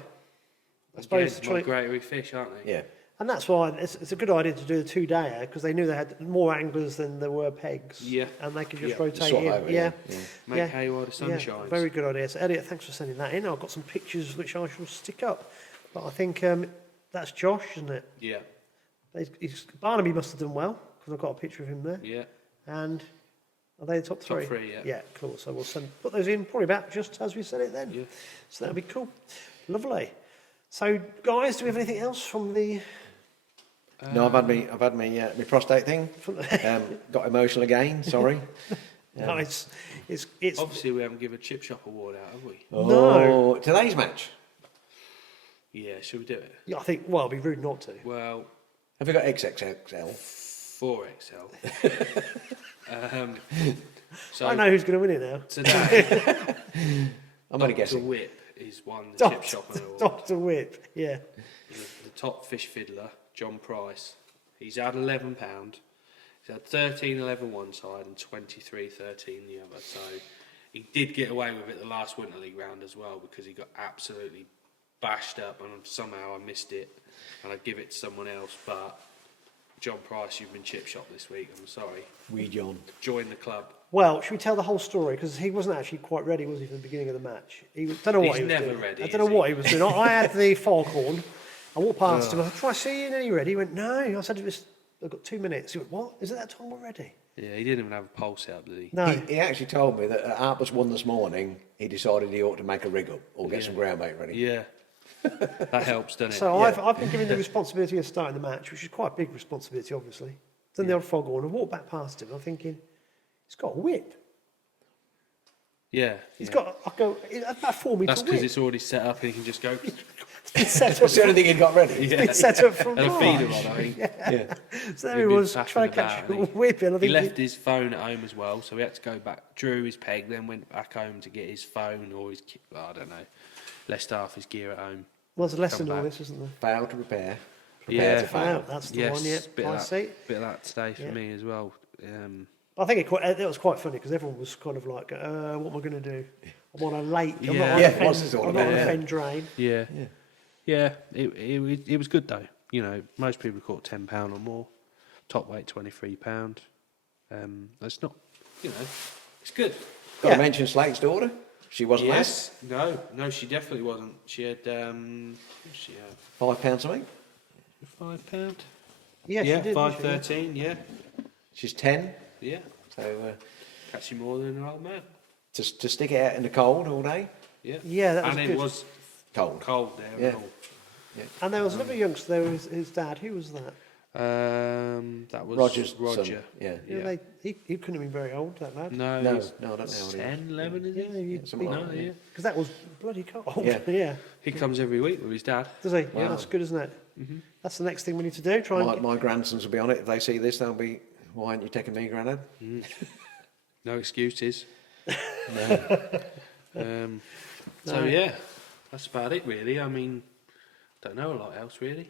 I suppose Again, migratory fish, aren't they? Yeah. and that's why it's a good idea to do a 2-dayer, because they knew they had more anglers than there were pegs. Yeah. And they could just Yeah. rotate Swap in. over, Yeah. Make Yeah. hay while the sun Yeah, shines. very good idea. So Elliot, thanks for sending that in. I've got some pictures which I shall stick up. But I think that's Josh, isn't it? Yeah, Barnaby must have done well, because I've got a picture of him there. yeah. And are they the top 3? Top 3, yeah. Yeah, cool. So we'll put those in probably about just as we said it then. Yeah. So that'll be cool. Lovely. So guys, do we have anything else from the... No, I've had my prostate thing. Got emotional again. Sorry. Nice. It's Obviously, we haven't given a chip shop award out, have we? Oh, today's match. Yeah, should we do it? yeah, I think, well, it'd be rude not to. Well, Have we got XXXL? 4XL. So I know who's going to win it now. today, I'm only Dr. guessing. Whip is won the chip shop award. Dr. Whip, yeah. The top fish fiddler, John Price. He's had £11. He's had 13.11 one side and 23.13 the other. So he did get away with it the last Winter League round as well, because he got absolutely bashed up, and somehow I missed it, and I'd give it to someone else. But John Price, you've been chip shop this week. I'm sorry. Wee John. Join the club. Well, should we tell the whole story? Because he wasn't actually quite ready, was he, from the beginning of the match? Don't know what He's he was never doing. ready, I don't know is he? what he was doing. I had the foghorn. I walked past him. I said, "Try see you. Are you ready?" He went, "No." I said, "I've got 2 minutes." He went, "What? Is it that time already?" Yeah, he didn't even have a pulse out, did he? No. He actually told me that at Harper's 1 this morning, he decided he ought to make a rig up or get some ground bait ready. Yeah. That helps, doesn't it? So Yeah. I've been given the responsibility of starting the match, which is quite a big responsibility, obviously. Then the old foghorn. I walked back past him. I'm thinking, he's got a whip. Yeah. He's yeah. got about a 4 metre That's because whip. it's already set up and he can just go. It's been set up. That's the only thing he got ready. It's set up from And a feeder March. rod, I think. Yeah. So there He'd he been was faffing trying to catch about, a and whip, and I He think left his phone at home as well, so he had to go back, drew his peg, then went back home to get his phone or his, I don't know, left half his gear at home. well, there's a lesson in come all back. this, isn't there? Fail to prepare. Prepare Yeah. to fail. Wow, that's the Yes, one. Yeah, bit I of see. Bit of that today for Yeah. me as well. I think it was quite funny because everyone was kind of like, "What am I going to do? I'm on a lake. I'm Yeah. not on Yeah, a fen, what's this all I'm not on about? a Yeah. fen drain." Yeah. It was good though. You know, most people caught £10 or more. Top weight £23. It's not, it's good. Got Yeah. to mention Slate's daughter. She wasn't Yes. No, she definitely wasn't. She had, what did she have? £5 something. £5. Yeah, Yeah, she did. didn't she? 5.13. Yeah, She's 10. yeah. So Catching more than her old man. to stick it out in the cold all day. Yeah. Yeah, that was and good. it was Cold. cold there. Yeah. And all. And there was another youngster there with his dad. Who was that? That was Roger's Roger. son. Yeah. Yeah. He couldn't have been very old, that lad. No, No, he's no, I don't know. What 10, 11, is Yeah, he? something like that, yeah. Because that was bloody cold. Yeah. yeah. He comes every week with his dad. Does he? Wow. Yeah, that's good, isn't it? That's the next thing we need to do. Try and My grandsons will be on it. If they see this, they'll be, why aren't you taking me, Grandad? No excuses. No. So No. yeah, that's about it really. I mean, don't know a lot else really.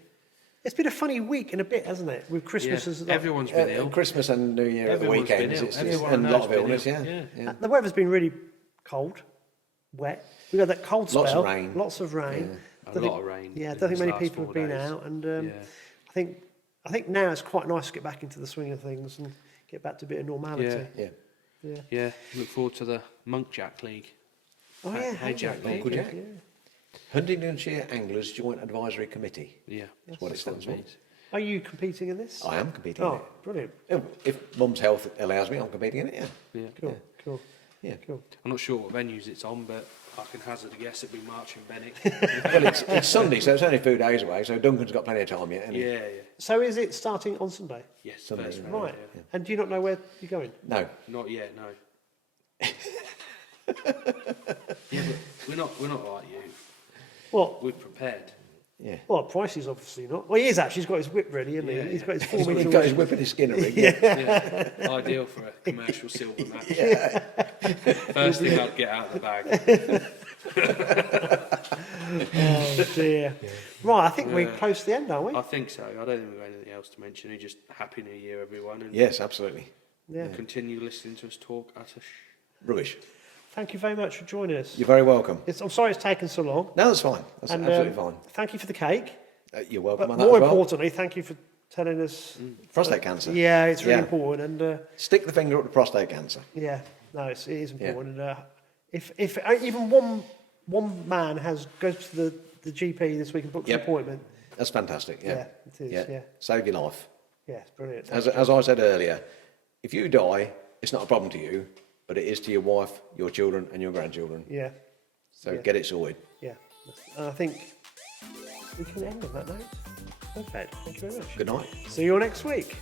It's been a funny week and a bit, hasn't it? With Christmas Yeah, as everyone's been ill. Christmas and New Year at the Everyone's been weekends. ill. It's Everyone and a I lot of know's been illness, ill. yeah. Yeah. the weather's been really cold, wet. We've had that cold spell. Lots of rain. Lots of rain. A Don't lot think- of rain. Yeah, I in don't think these many last people 4 have been days. out, and Yeah. I think now it's quite nice to get back into the swing of things and get back to a bit of normality. Yeah. Yeah. Yeah, look forward to the Monkjack League. Oh Hey, yeah. hey, Jack, Jack. Uncle Jack. Yeah. Huntingdonshire Anglers Joint Advisory Committee. Yeah, That's what it stands for. means. Are you competing in this? I am competing in Oh, brilliant. it. If Mum's health allows me, I'm competing in it, yeah. Yeah. Cool. Cool. Yeah. Cool. I'm not sure what venues it's on, but I can hazard a guess it'd be March and Benwick. Well, it's Sunday, so it's only a few days away, so Duncan's got plenty of time yet. hasn't he? Yeah. So is it starting on Sunday? Yes, Sunday, first yeah. round, Right. yeah. And do you not know where you're going? No. Not yet, no. Yeah, but we're not like you. What? We're prepared. Yeah. Well, Pricey's obviously not. Well, he is actually. He's got his whip ready, isn't he? Yeah, He's yeah. got his He's 4 metre got his whip. whip in his skinner rig. Yeah. Ideal for a commercial silver match. First thing I'd get out of the bag. Oh dear. Right, I think we're close to the end, aren't we? I think so. I don't think we've got anything else to mention. Just Happy New Year, everyone, and Yes, absolutely. Yeah. continue listening to us talk utter Rubbish. Thank you very much for joining us. You're very welcome. I'm sorry it's taken so long. No, that's fine. That's And, absolutely fine. Thank you for the cake. You're welcome But on that more as well. importantly, thank you for telling us. Prostate cancer. Yeah, it's really Yeah. important. And Stick the finger up to prostate cancer. yeah, no, it is Yeah. important. And if even one man goes to the GP this week and books Yep. an appointment, That's fantastic. Yeah. Yeah, it is, yeah. Save your life. yeah, it's brilliant. As I said earlier, if you die, it's not a problem to you, but it is to your wife, your children, and your grandchildren. Yeah, So Yeah. get it sorted. yeah. And I think we can end on that note. Perfect. Thank you very much. Good night. See you all next week.